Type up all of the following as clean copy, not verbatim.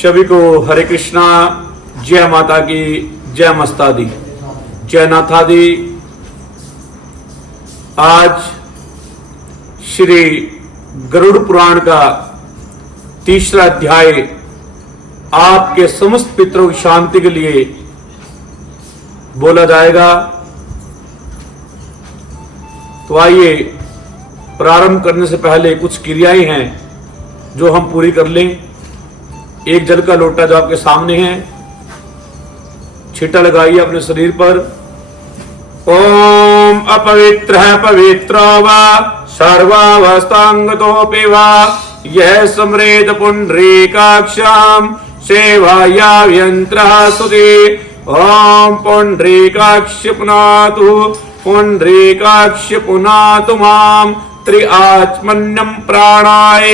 सभी को हरे कृष्णा। जय माता की, जय मस्तादी, जय नाथादी। आज श्री गरुड़ पुराण का तीसरा अध्याय आपके समस्त पितरों की शांति के लिए बोला जाएगा। तो आइए, प्रारंभ करने से पहले कुछ क्रियाएं हैं जो हम पूरी कर लें। एक जल का लोटा जो आपके सामने है, छींटा लगाइए अपने शरीर पर। ओम अपवित्र है पवित्र वा सर्वावस्थांगतोऽपि वा यह स्मरेत पुंडरीकाक्षां सेवाया यंत्रः सुते। ओम पुंडरीकाक्ष पुनातु पुंडरीकाक्ष पुनातु माम त्रिआचमन्यम प्राणाय।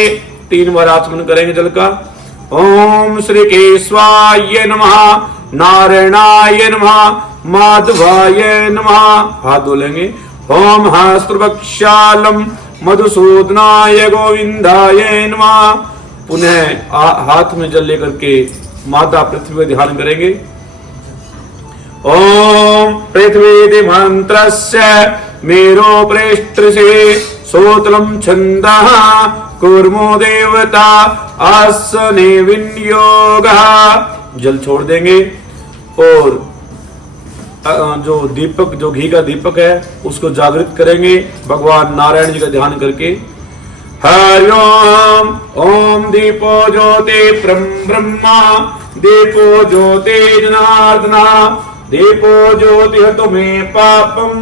3 बार आचमन करेंगे जल का। ओम श्री केशवाय नमः, नारायणाय नमः, माधवाय नमः। हाथ धोलेंगे। ओम हस्त्रवक्षालम मधुसूदनाय गोविंदाय नमः। पुनः हाथ में जल लेकर के माता पृथ्वी पर ध्यान करेंगे। ओम पृथ्वी मंत्रस्य मेरो पृष्ठसे सोतलम छंदः कुर्मो देवता आसने विनियोगः। जल छोड़ देंगे और जो दीपक, जो घी का दीपक है, उसको जागृत करेंगे भगवान नारायण जी का ध्यान करके। हरि ओम। ओम दीपो ज्योति ब्रह्मा दीपो ज्योति जनार्दना दीपो ज्योति हतु मे पापम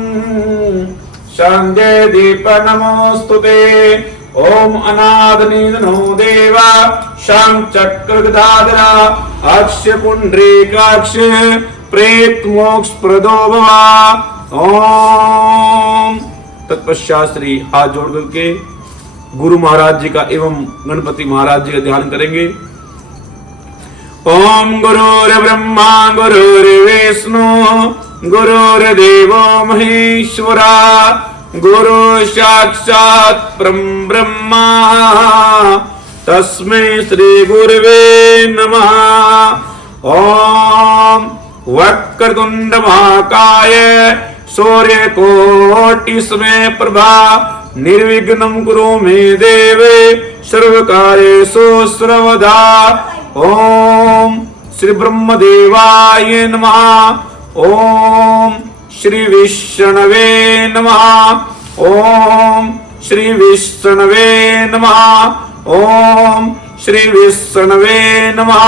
संध्या दीप नमोस्तुते। ओम अनाद निधनो देवा शाम चक्र गदाधरा अक्ष पुंडरीकाक्ष प्रेत मोक्ष प्रदो भवा। ओम। तत्पश्चात श्री हाथ जोड़ करके गुरु महाराज जी का एवं गणपति महाराज जी का ध्यान करेंगे। ओम गुरुर्ब्रह्मा गुरुर्विष्णु गुरुर्देवो महेश्वरा गुरु साक्षात् ब्रह्मा तस्मै श्री गुरुवे नमः। ओम वक्रतुंड महाकाय सूर्यकोटि समय प्रभा निर्विघ्नं कुरु मे देवे सर्वकार्येषु सर्वदा। ओम श्री ब्रह्मदेवाय नमः। ओम श्री विष्णवे नमः। ओम श्री विष्णवे नमः। ओम श्री विष्णवे नमः।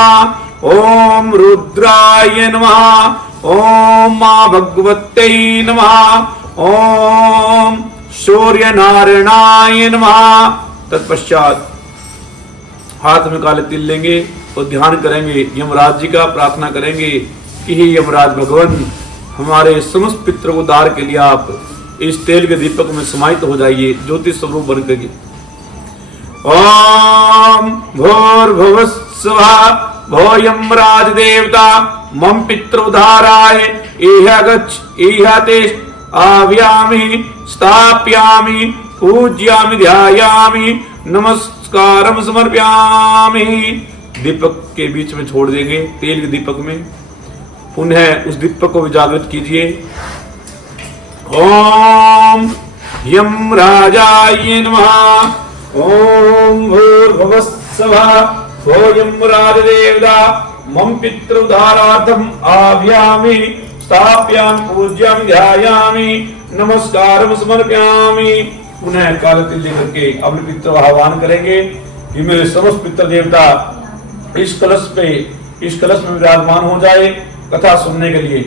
ओम रुद्राय नमः। ओम मां भगवते नमः। ओम सूर्य नारायणाय नमः। तत्पश्चात हाथ में काले तिल लेंगे और ध्यान करेंगे यमराज जी का। प्रार्थना करेंगे कि हे यमराज भगवान, हमारे समस्त पितरों को उद्धार के लिए आप इस तेल के दीपक में समाहित हो जाइए, ज्योति स्वरूप बन करके। ओम भूर्भुवस्सुवः भो यमराज देवता मम पितृउद्धाराय इह गच्छ इह तिष्ठ आव्यामि स्थाप्यामि पूज्यामि ध्यायामि नमस्कारम समर्पयामि। दीपक के बीच में छोड़ देंगे, तेल के दीपक में। पुनः उस दीपक को भी जागृत कीजिए। ओम यमराजाय नमः। ओम भूर्भुवस्सुवः भो यमराज देवता मम पितृउद्धारार्थम आव्यामि स्थाप्यामि पूज्यामि ध्यायामि नमस्कारम समर्पयामि। पुनः काले तिल लेकर के अपने पितरों का आह्वान करेंगे कि मेरे समस्त पितृ देवता इस कलश में विराजमान हो जाए कथा सुनने के लिए।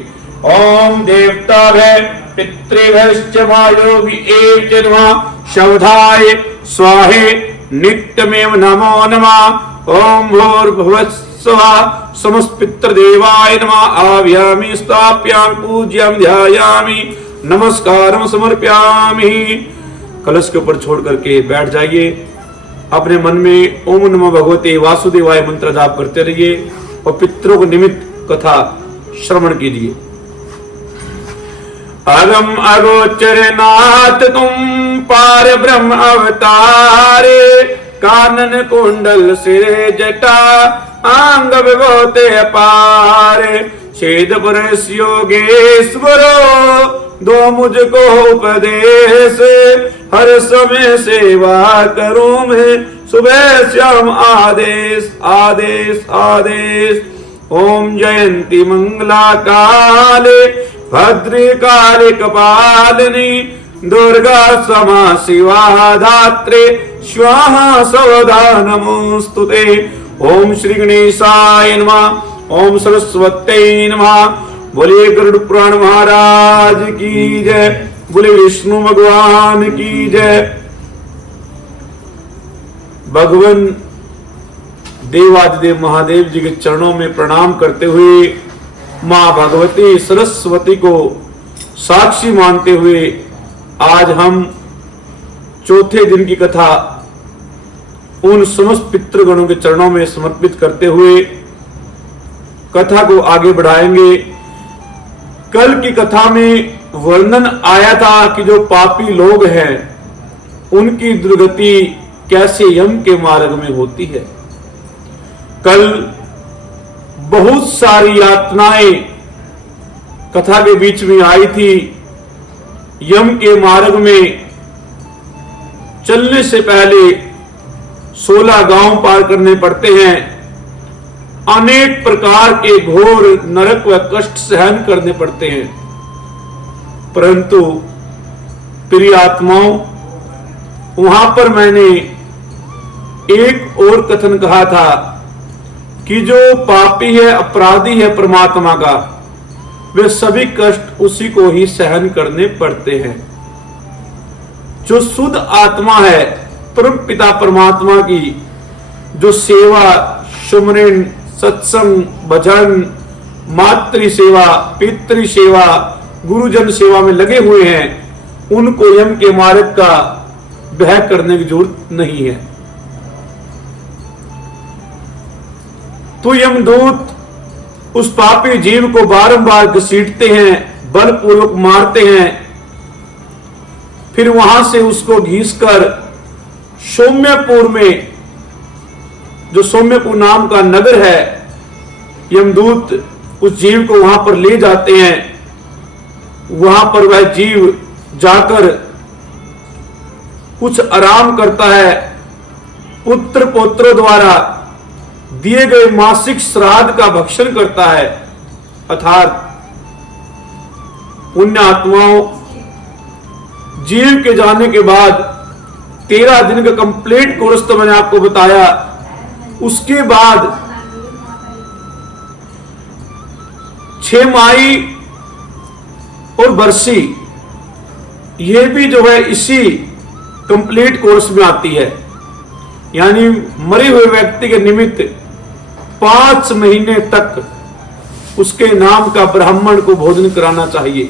ओम देवता भय पितृभ्यश्च मायोगी एव जन्म शवधाय स्वाहे नित्यमेव नमो नमः। ओम भूर्भुवस्सुवः समस्त पितृ देवाय नमः। आव्यामि स्थाप्यामि पूज्यामि ध्यायामि नमस्कारम समर्पयामि। कलश के ऊपर छोड़ करके बैठ जाइए। अपने मन में ओम नमो भगवते वासुदेवाय मंत्र जाप करते रहिए और पितरों को निमित्त कथा श्रवण कीजिए। अगम अगोचर नाथ तुम पार ब्रह्म अवतारे कानन कुंडल सिर जटा अंग विभूते अपार छेदपुर योगेश्वरो दो मुझको उपदेश हर समय सेवा करूं मैं सुबह शाम आदेश आदेश आदेश। ओम जयंती मंगला काले भद्रे काले कपालिनी दुर्गा क्षमा शिवा धात्रे स्वाहा सवधा नमोस्तुते। ओम श्री गणेशाय नमः। ओम सरस्वत्यै नमः। बोले गरुड़ पुराण महाराज की जय। बोले विष्णु भगवान की जय। भगवान देवादिदेव महादेव जी के चरणों में प्रणाम करते हुए मां भगवती सरस्वती को साक्षी मानते हुए आज हम चौथे दिन की कथा उन समस्त पितृगणों के चरणों में समर्पित करते हुए कथा को आगे बढ़ाएंगे। कल की कथा में वर्णन आया था कि जो पापी लोग हैं उनकी दुर्गति कैसे यम के मार्ग में होती है। कल बहुत सारी यातनाएं कथा के बीच में आई थी। यम के मार्ग में चलने से पहले 16 गांव पार करने पड़ते हैं। अनेक प्रकार के घोर नरक व कष्ट सहन करने पड़ते हैं। परंतु प्रिय आत्माओं, वहां पर मैंने एक और कथन कहा था कि जो पापी है, अपराधी है परमात्मा का, वे सभी कष्ट उसी को ही सहन करने पड़ते हैं। जो शुद्ध आत्मा है, परम पिता परमात्मा की जो सेवा, सुमरन, सत्संग, भजन, मातृ सेवा, पितृ सेवा, गुरुजन सेवा में लगे हुए हैं, उनको यम के मार्ग का भय करने की जरूरत नहीं है। तो यमदूत उस पापी जीव को बारंबार घसीटते हैं, बलपूर्वक मारते हैं, फिर वहां से उसको घींचकर सौम्यपुर में, जो सौम्यपुर नाम का नगर है, यमदूत उस जीव को वहां पर ले जाते हैं। वहां पर वह जीव जाकर कुछ आराम करता है। पुत्र पौत्रों द्वारा दिए गए मासिक श्राद्ध का भक्षण करता है। अर्थात पुण्य आत्माओं, जीव के जाने के बाद 13 दिन का कंप्लीट कोर्स तो मैंने आपको बताया। उसके बाद 6 माई और बरसी, ये भी जो है इसी कंप्लीट कोर्स में आती है। यानी मरे हुए व्यक्ति के निमित्त 5 महीने तक उसके नाम का ब्राह्मण को भोजन कराना चाहिए।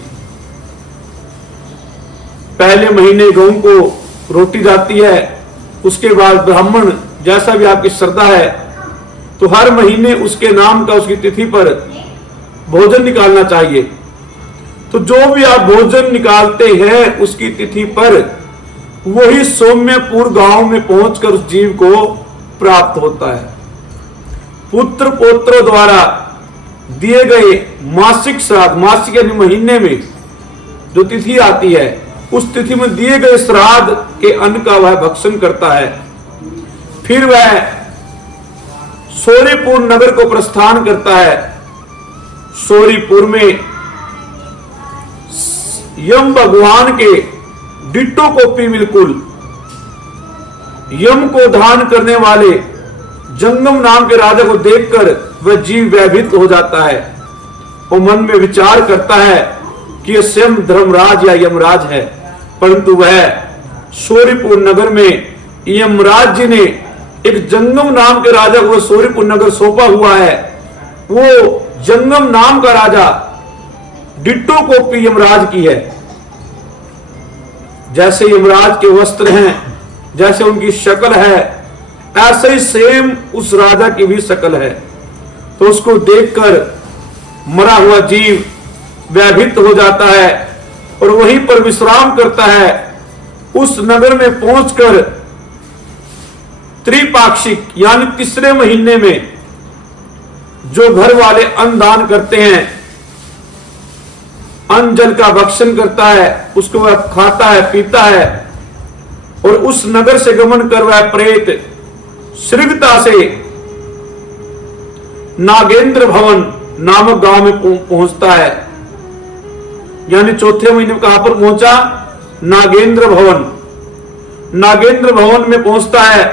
पहले महीने गऊ को रोटी जाती है, उसके बाद ब्राह्मण, जैसा भी आपकी श्रद्धा है, तो हर महीने उसके नाम का, उसकी तिथि पर भोजन निकालना चाहिए। तो जो भी आप भोजन निकालते हैं उसकी तिथि पर, वही सौम्यपुर गांव में पहुंचकर उस जीव को प्राप्त होता है। पुत्र पौत्रों द्वारा दिए गए मासिक श्राद्ध, मासिक यानी महीने में जो तिथि आती है, उस तिथि में दिए गए श्राद्ध के अन्न का वह भक्षण करता है। फिर वह सौरीपुर नगर को प्रस्थान करता है। सौरीपुर में यम भगवान के डिट्टो कॉपी बिल्कुल यम को धारण करने वाले जंगम नाम के राजा को देखकर वह जीव भयभीत हो जाता है और मन में विचार करता है कि यह स्वयं धर्मराज या यमराज है। परंतु वह सौरीपुर नगर में यमराज जी ने एक जंगम नाम के राजा को सौरीपुर नगर सौंपा हुआ है। वो जंगम नाम का राजा डिट्टो कॉपी यमराज की है। जैसे यमराज के वस्त्र हैं, जैसे उनकी शक्ल है, ऐसे ही सेम उस राजा की भी शक्ल है। तो उसको देखकर मरा हुआ जीव भयभीत हो जाता है और वहीं पर विश्राम करता है। उस नगर में पहुंचकर त्रिपाक्षिक यानी तीसरे महीने में जो घर वाले अन्न दान करते हैं, अन्न जल का भक्षण करता है, उसको वह खाता है, पीता है और उस नगर से गमन कर वह प्रेत शीघ्रता से नागेंद्र भवन नामक गांव में पहुंचता है। यानी चौथे महीने में कहां पर पहुंचा? नागेंद्र भवन। नागेंद्र भवन में पहुंचता है।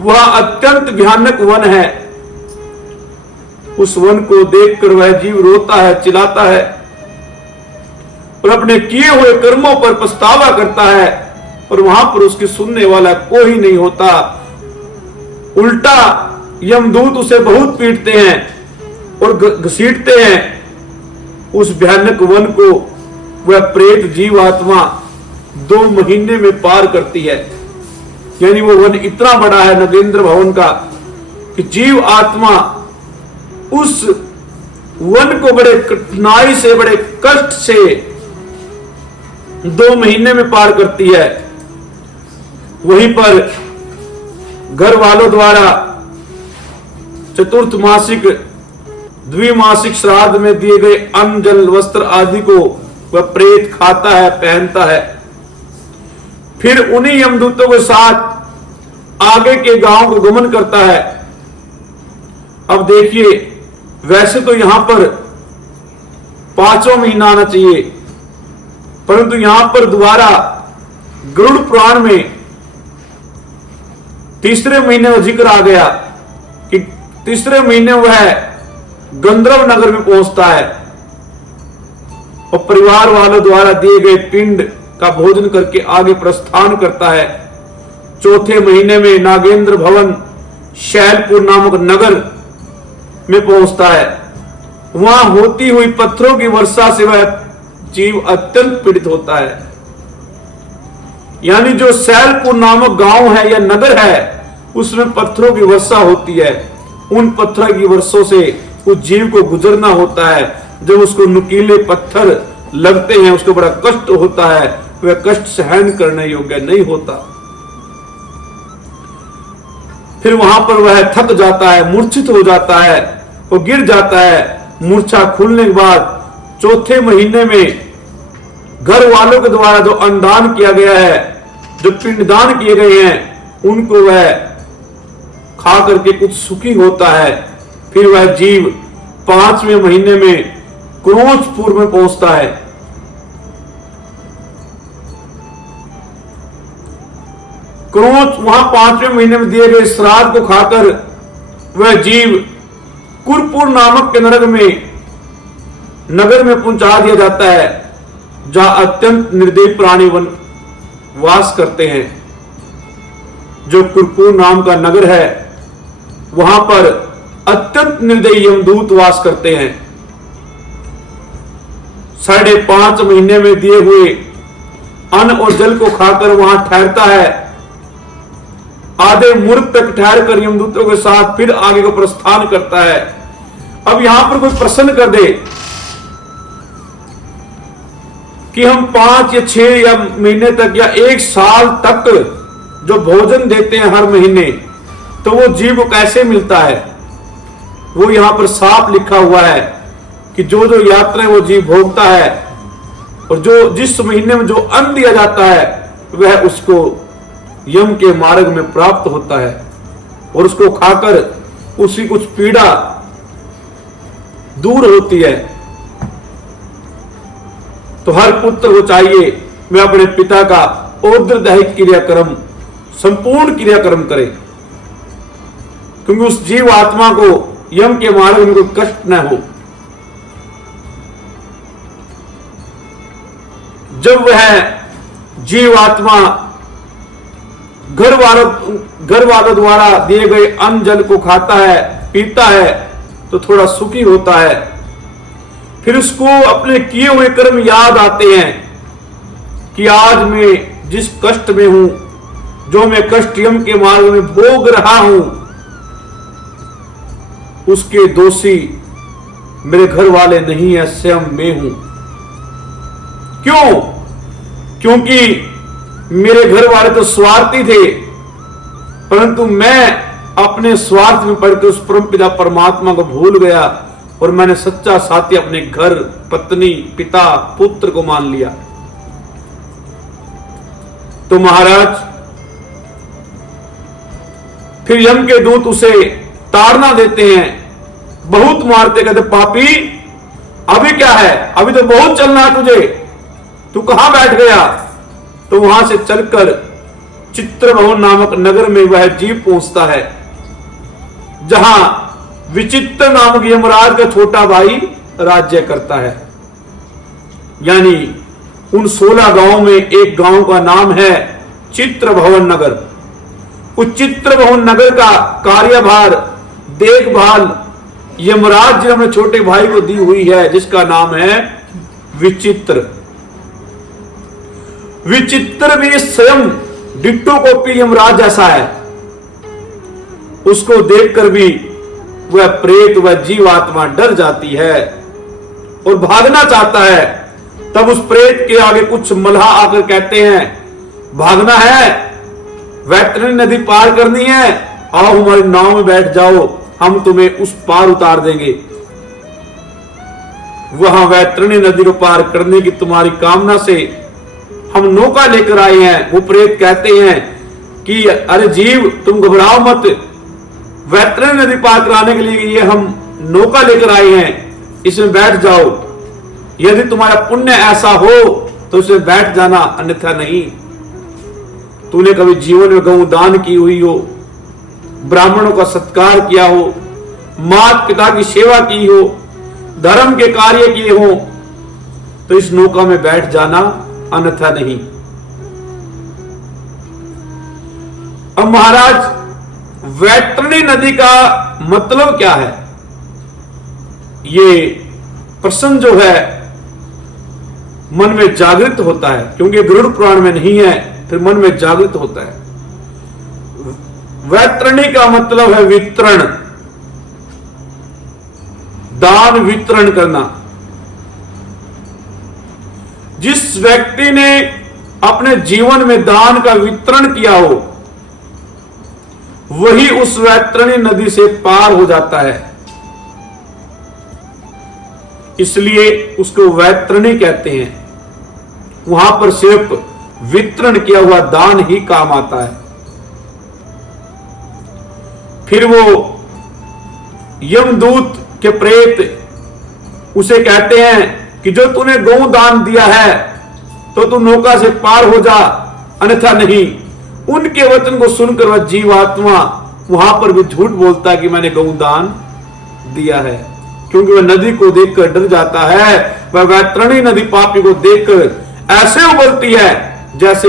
वह अत्यंत भयानक वन है। उस वन को देखकर वह जीव रोता है, चिल्लाता है और अपने किए हुए कर्मों पर पछतावा करता है, और वहां पर उसके सुनने वाला कोई नहीं होता। उल्टा यमदूत उसे बहुत पीटते हैं और घसीटते हैं। उस भयानक वन को वह प्रेत जीव आत्मा 2 महीने में पार करती है। यानी वो वन इतना बड़ा है नागेंद्र भवन का कि जीव आत्मा उस वन को बड़े कठिनाई से, बड़े कष्ट से 2 महीने में पार करती है। वहीं पर घर वालों द्वारा चतुर्थ मासिक, द्विमासिक श्राद्ध में दिए गए अन्न, जल, वस्त्र आदि को वह प्रेत खाता है, पहनता है। फिर उन्हीं यमदूतों के साथ आगे के गांव को गमन करता है। अब देखिए, वैसे तो यहां पर 5वां महीना आना चाहिए, परंतु यहां पर दोबारा गरुड़ पुराण में तीसरे महीने का जिक्र आ गया कि तीसरे महीने वह गंधर्व नगर में पहुंचता है और परिवार वालों द्वारा दिए गए पिंड का भोजन करके आगे प्रस्थान करता है। चौथे महीने में नागेंद्र भवन शैलपुर नामक नगर में पहुंचता है। वहां होती हुई पत्थरों की वर्षा से वह जीव अत्यंत पीड़ित होता है। यानी जो शैलपुर नामक गांव है या नगर है, उसमें पत्थरों की वर्षा होती है। उन पत्थर की वर्षों से उस जीव को गुजरना होता है। जब उसको नुकीले पत्थर लगते हैं, उसको बड़ा कष्ट होता है, वह कष्ट सहन करने योग्य नहीं होता। फिर वहां पर वह थक जाता है, मूर्छित हो जाता है और गिर जाता है। मूर्छा खुलने के बाद चौथे महीने में घर वालों के द्वारा जो अन्नदान किया गया है, जो पिंडदान किए गए हैं, उनको वह खा करके कुछ सुखी होता है। फिर वह जीव 5वें महीने में क्रोधपुर में पहुंचता है। क्रोध वहां 5वें महीने में दिए गए श्राद्ध को खाकर वह जीव कुरपुर नामक के नगर में पहुंचा दिया जाता है, जहां अत्यंत निर्दयी प्राणी वन वास करते हैं। जो कुरपुर नाम का नगर है, वहां पर अत्यंत निर्दयी यमदूत वास करते हैं। 5.5 महीने में दिए हुए अन्न और जल को खाकर वहां ठहरता है। आधे मुहूर्त तक ठहर कर यमदूतों के साथ फिर आगे को प्रस्थान करता है। अब यहां पर कोई प्रश्न कर दे कि हम 5 या 6 या महीने तक या 1 साल तक जो भोजन देते हैं हर महीने, तो वो जीव को कैसे मिलता है? वो यहां पर साफ लिखा हुआ है कि जो जो यात्राएं वो जीव भोगता है और जो जिस महीने में जो अन्न दिया जाता है, वह उसको यम के मार्ग में प्राप्त होता है और उसको खाकर उसकी कुछ पीड़ा दूर होती है। तो हर पुत्र को चाहिए मैं अपने पिता का औद्रदैहिक क्रियाक्रम, संपूर्ण क्रियाक्रम करे, क्योंकि उस जीव आत्मा को यम के मार्ग में कोई कष्ट न हो। जब वह जीव आत्मा घर वालों द्वारा दिए गए अन्न जल को खाता है, पीता है, तो थोड़ा सुखी होता है। फिर उसको अपने किए हुए कर्म याद आते हैं कि आज मैं जिस कष्ट में हूं, जो मैं कष्ट यम के मार्ग में भोग रहा हूं, उसके दोषी मेरे घर वाले नहीं है, स्वयं मैं हूं। क्यों? क्योंकि मेरे घर वाले तो स्वार्थी थे, परंतु मैं अपने स्वार्थ में पड़कर उस परमपिता परमात्मा को भूल गया और मैंने सच्चा साथी अपने घर, पत्नी, पिता, पुत्र को मान लिया। तो महाराज फिर यम के दूत उसे ताड़ना देते हैं, बहुत मारते, कहते पापी अभी क्या है, अभी तो बहुत चलना है तुझे, तू कहां बैठ गया। तो वहां से चलकर चित्रभवन नामक नगर में वह जीव पहुंचता है, जहां विचित्र नामक यमराज का छोटा भाई राज्य करता है। यानी उन 16 गांवों में एक गांव का नाम है चित्रभवन नगर। उस चित्रभवन नगर का कार्यभार, देखभाल यमराज जी ने अपने छोटे भाई को दी हुई है, जिसका नाम है विचित्र। विचित्र भी स्वयं डिट्टो कॉपी यमराज जैसा है। उसको देखकर भी वह प्रेत, वह जीवात्मा डर जाती है और भागना चाहता है। तब उस प्रेत के आगे कुछ मल्लाह आकर कहते हैं, भागना है, वैतरणी नदी पार करनी है, आओ हमारी नाव में बैठ जाओ, हम तुम्हें उस पार उतार देंगे। वहां वैतरणी नदी को पार करने की तुम्हारी कामना से हम नौका लेकर आए हैं। वो प्रेत कहते हैं कि अरे जीव तुम घबराओ मत, वैतरणी नदी पार कराने के लिए ये हम नौका लेकर आए हैं, इसमें बैठ जाओ। यदि तुम्हारा पुण्य ऐसा हो तो इसमें बैठ जाना, अन्यथा नहीं। तूने कभी जीवन में गौ दान की हुई हो, ब्राह्मणों का सत्कार किया हो, माता पिता की सेवा की हो, धर्म के कार्य किए हो, तो इस नौका में बैठ जाना, अन्यथा नहीं। अब महाराज वैतरणी नदी का मतलब क्या है, ये प्रश्न जो है मन में जागृत होता है, क्योंकि गरुड़ पुराण में नहीं है, फिर मन में जागृत होता है। वैतरणी का मतलब है वितरण, दान वितरण करना। जिस व्यक्ति ने अपने जीवन में दान का वितरण किया हो, वही उस वैतरणी नदी से पार हो जाता है, इसलिए उसको वैतरणी कहते हैं। वहां पर सिर्फ वितरण किया हुआ दान ही काम आता है। फिर वो यमदूत के प्रेत उसे कहते हैं कि जो तूने गौ दान दिया है तो तू नौका से पार हो जा, अन्यथा नहीं। उनके वचन को सुनकर वह जीवात्मा वहां पर भी झूठ बोलता है कि मैंने गौ दान दिया है, क्योंकि वह नदी को देखकर डर जाता है। वह वैतरणी नदी पापी को देखकर ऐसे उबलती है जैसे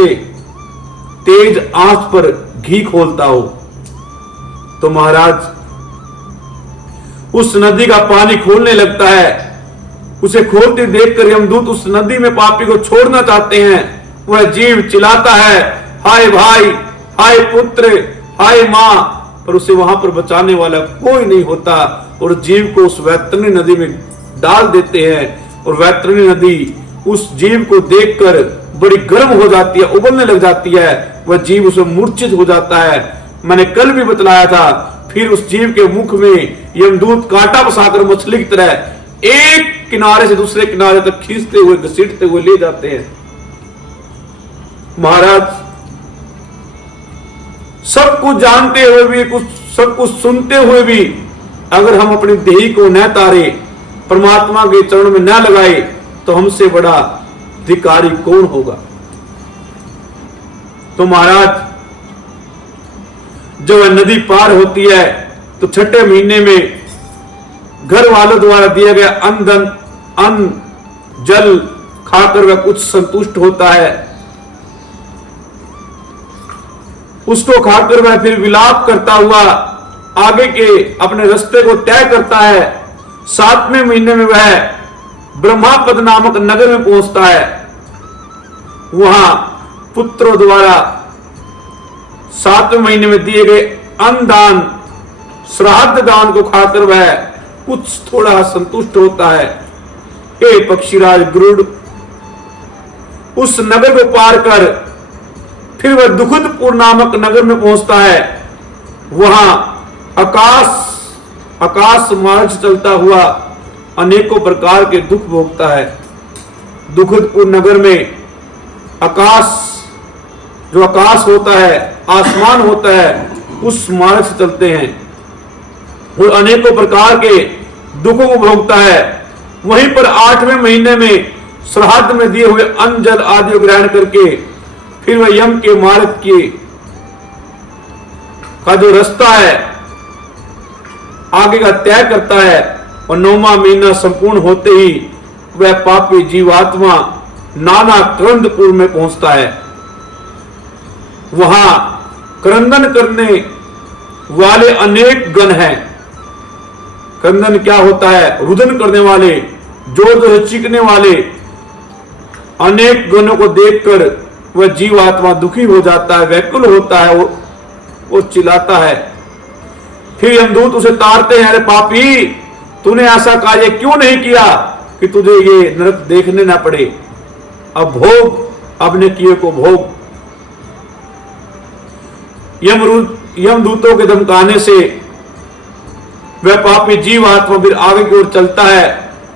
तेज आंच पर घी खोलता हो। तो महाराज उस नदी का पानी खोलने लगता है। उसे खोलते देखकर यमदूत उस नदी में पापी को छोड़ना चाहते हैं। वह जीव चिल्लाता है, हाय भाई, हाय पुत्र, हाय मां, पर उसे वहां पर बचाने वाला कोई नहीं होता और जीव को उस वैतरणी नदी में डाल देते हैं। और वैतरणी नदी उस जीव को देखकर बड़ी गर्म हो जाती है, उबलने लग जाती है। वह जीव उसमें मूर्छित हो जाता है। मैंने कल भी बतलाया था। फिर उस जीव के मुख में यमदूत कांटा फंसाकर मछली की तरह एक किनारे से दूसरे किनारे तक खींचते हुए, घसीटते हुए ले जाते हैं। महाराज सब कुछ जानते हुए भी, सब कुछ सुनते हुए भी, अगर हम अपनी देही को न तारे, परमात्मा के चरण में न लगाए, तो हमसे बड़ा धिकारी कौन होगा। तो महाराज जब वह नदी पार होती है तो छठे महीने में घर वालों द्वारा दिया गया अन्न जल खाकर वह कुछ संतुष्ट होता है। उसको खाकर वह फिर विलाप करता हुआ आगे के अपने रास्ते को तय करता है। 7वें महीने में वह ब्रह्मापद नामक नगर में पहुंचता है। वहां पुत्रों द्वारा 7वें महीने में दिए गए अन्नदान, श्राद्ध दान को खाकर वह कुछ थोड़ा संतुष्ट होता है। हे पक्षीराज गरुड़, उस नगर को पार कर फिर वह दुखदपुर नामक नगर में पहुंचता है। वहां आकाश मार्ग से चलता हुआ अनेकों प्रकार के दुख भोगता है। दुखदपुर नगर में जो आकाश होता है, आसमान होता है, उस मार्ग से चलते हैं और अनेकों प्रकार के दुखों को भोगता है। वहीं पर 8वें महीने में श्राद्ध में दिए हुए अन्न जल आदि ग्रहण करके फिर वह यम के मार्ग का जो रास्ता है आगे का तय करता है और 9वां महीना संपूर्ण होते ही वह पापी जीवात्मा नाना क्रंदपुर में पहुंचता है। वहां क्रंदन करने वाले अनेक गण हैं। क्रंदन क्या होता है? रुदन करने वाले, जोर जोर से चीखने वाले अनेक गणों को देखकर वह जीवात्मा दुखी हो जाता है, व्याकुल होता है, वो चिल्लाता है। फिर यमदूत उसे तारते हैं, अरे पापी, तूने ऐसा कार्य क्यों नहीं किया कि तुझे ये नरक देखने ना पड़े। अब भोग, अपने किए को भोग। यमदूतों के धमकाने से वह पापी जीवात्मा फिर आगे की ओर चलता है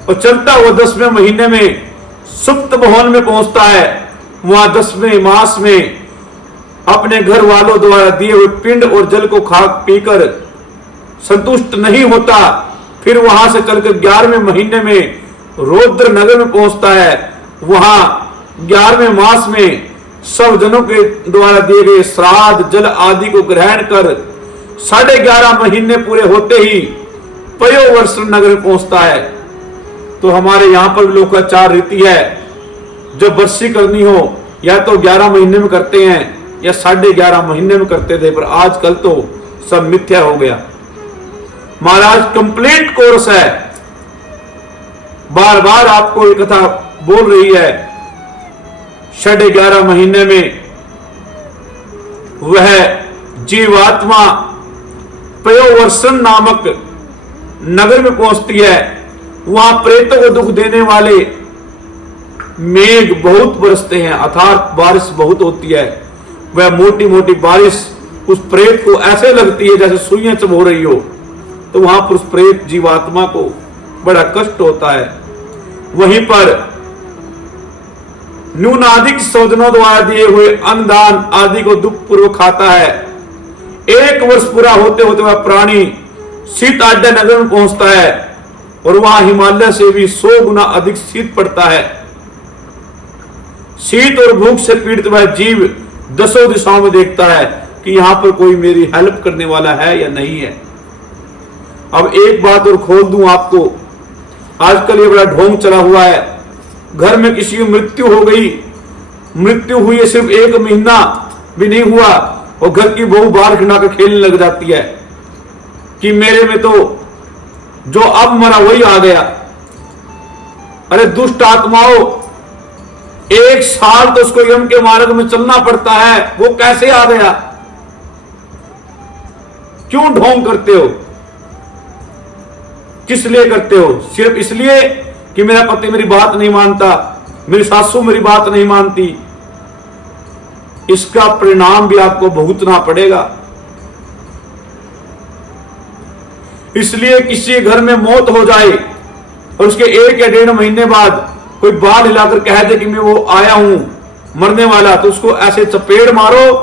और चलता हुआ 10वें महीने में सुप्त भवन में पहुंचता है। वहां 10वें मास में अपने घर वालों द्वारा दिए हुए पिंड और जल को खा पीकर संतुष्ट नहीं होता। फिर वहां से चलकर 11वें महीने में रौद्र नगर में पहुंचता है। वहां 11वें मास में सब जनों के द्वारा दिए गए श्राद्ध जल आदि को ग्रहण कर 11.5 महीने पूरे होते ही पयोवर्ष नगर में पहुंचता है। तो हमारे यहां पर लोकाचार रीति है, जब वर्षी करनी हो या तो 11 महीने में करते हैं या 11.5 महीने में करते थे, पर आजकल तो सब मिथ्या हो गया। महाराज कंप्लीट कोर्स है, बार बार आपको ये कथा बोल रही है। 11.5 महीने में वह जीवात्मा पयोवर्षण नामक नगर में पहुंचती है। वहां प्रेतों को दुख देने वाले मेघ बहुत बरसते हैं, अर्थात बारिश बहुत होती है। वह मोटी मोटी बारिश उस प्रेत को ऐसे लगती है जैसे सुइयां चबो रही हो। तो वहां पर उस प्रेत जीवात्मा को बड़ा कष्ट होता है। वहीं पर न्यूनाधिक सौजनों द्वारा दिए हुए अन्नदान आदि को दुख पूर्वक खाता है। 1 वर्ष पूरा होते होते वह प्राणी शीताड्य नगर में पहुंचता है और वहां हिमालय से भी 100 गुना अधिक शीत पड़ता है। शीत और भूख से पीड़ित वह जीव 10 दिशाओं में देखता है कि यहां पर कोई मेरी हेल्प करने वाला है या नहीं है। अब एक बात और खोल दूं आपको, आजकल ये बड़ा ढोंग चला हुआ है। घर में किसी की मृत्यु हो गई, मृत्यु हुई है, सिर्फ 1 महीना भी नहीं हुआ और घर की बहू बाहर खिलाकर खेलने लग जाती है कि मेरे में तो जो अब मरा वही आ गया। अरे दुष्ट आत्माओं, 1 साल तो उसको यम के मार्ग में चलना पड़ता है, वो कैसे आ गया? क्यों ढोंग करते हो? किस लिए करते हो? सिर्फ इसलिए कि मेरा पति मेरी बात नहीं मानता, मेरी सासू मेरी बात नहीं मानती। इसका परिणाम भी आपको भुगतना पड़ेगा। इसलिए किसी घर में मौत हो जाए और उसके 1 या 1.5 महीने बाद कोई बाल हिलाकर कह दे कि मैं वो आया हूं मरने वाला, तो उसको ऐसे चपेड़ मारो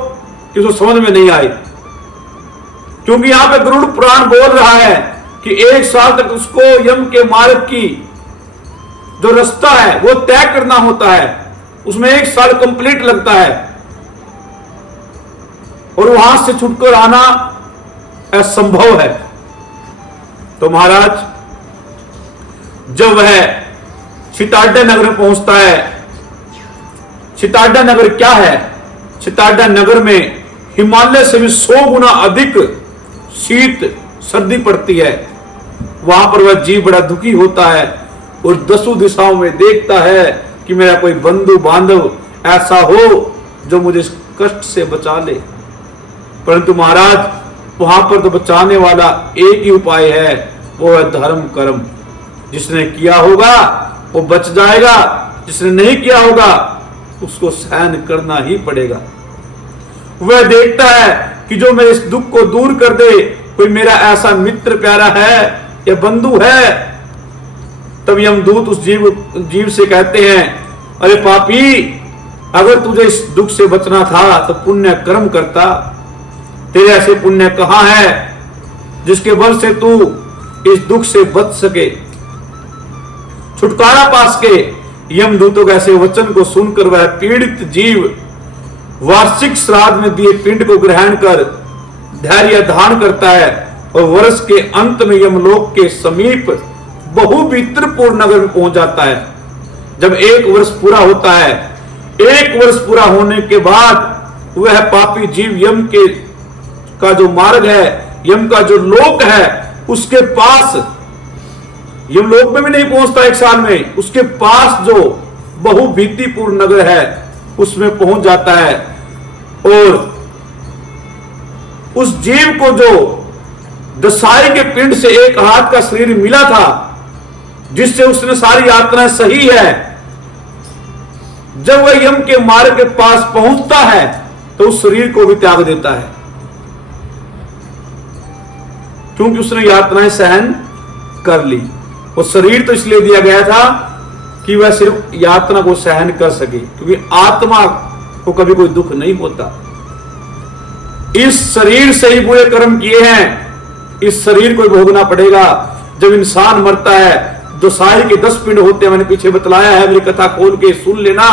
कि उसको समझ में नहीं आए। क्योंकि यहां पे गरुड़ पुराण बोल रहा है कि 1 साल तक उसको यम के मार्ग की जो रास्ता है वो तय करना होता है। उसमें 1 साल कंप्लीट लगता है और वहां से छुटकर आना असंभव है। तो महाराज जब वह शीताड्य नगर में पहुंचता है, शीताड्य नगर क्या है? शीताड्य नगर में हिमालय से भी 100 गुना अधिक शीत सर्दी पड़ती है। वहां पर वह जीव बड़ा दुखी होता है और 10 दिशाओं में देखता है कि मेरा कोई बंधु बांधव ऐसा हो जो मुझे इस कष्ट से बचा ले। परंतु महाराज वहां पर तो बचाने वाला एक ही उपाय है, वो है धर्म कर्म। जिसने किया होगा वो बच जाएगा, जिसने नहीं किया होगा उसको सहन करना ही पड़ेगा। वह देखता है कि जो मेरे इस दुख को दूर कर दे, कोई मेरा ऐसा मित्र प्यारा है या बंधु है। तब यमदूत उस जीव से कहते हैं, अरे पापी, अगर तुझे इस दुख से बचना था तो पुण्य कर्म करता। तेरे ऐसे पुण्य कहां है जिसके बल से तू इस दुख से बच सके, छुटकारा पा सके। यमदूतों के ऐसे वचन को सुनकर वह पीड़ित जीव वार्षिक श्राद्ध में दिए पिंड को ग्रहण कर धैर्य धारण करता है और वर्ष के अंत में यमलोक के समीप बहुवित्रपुर नगर में पहुंच जाता है। जब 1 वर्ष पूरा होता है, 1 वर्ष पूरा होने के बाद वह पापी जीव यम के का जो मार्ग है, यम का जो लोक है, उसके पास, यमलोक में भी नहीं पहुंचता 1 साल में, उसके पास जो बहुभीतिपूर्ण नगर है उसमें पहुंच जाता है। और उस जीव को जो दसाई के पिंड से 1 हाथ का शरीर मिला था, जिससे उसने सारी यात्राएं सही है, जब वह यम के मार्ग के पास पहुंचता है तो उस शरीर को भी त्याग देता है, क्योंकि उसने यात्राएं सहन कर ली। वो शरीर तो इसलिए दिया गया था कि वह सिर्फ यातना को सहन कर सके, क्योंकि आत्मा को कभी कोई दुख नहीं होता। इस शरीर से ही बुरे कर्म किए हैं, इस शरीर को भोगना पड़ेगा। जब इंसान मरता है, दोसाई के 10 पिंड होते हैं, मैंने पीछे बतलाया है, मेरी कथा खोल के सुन लेना।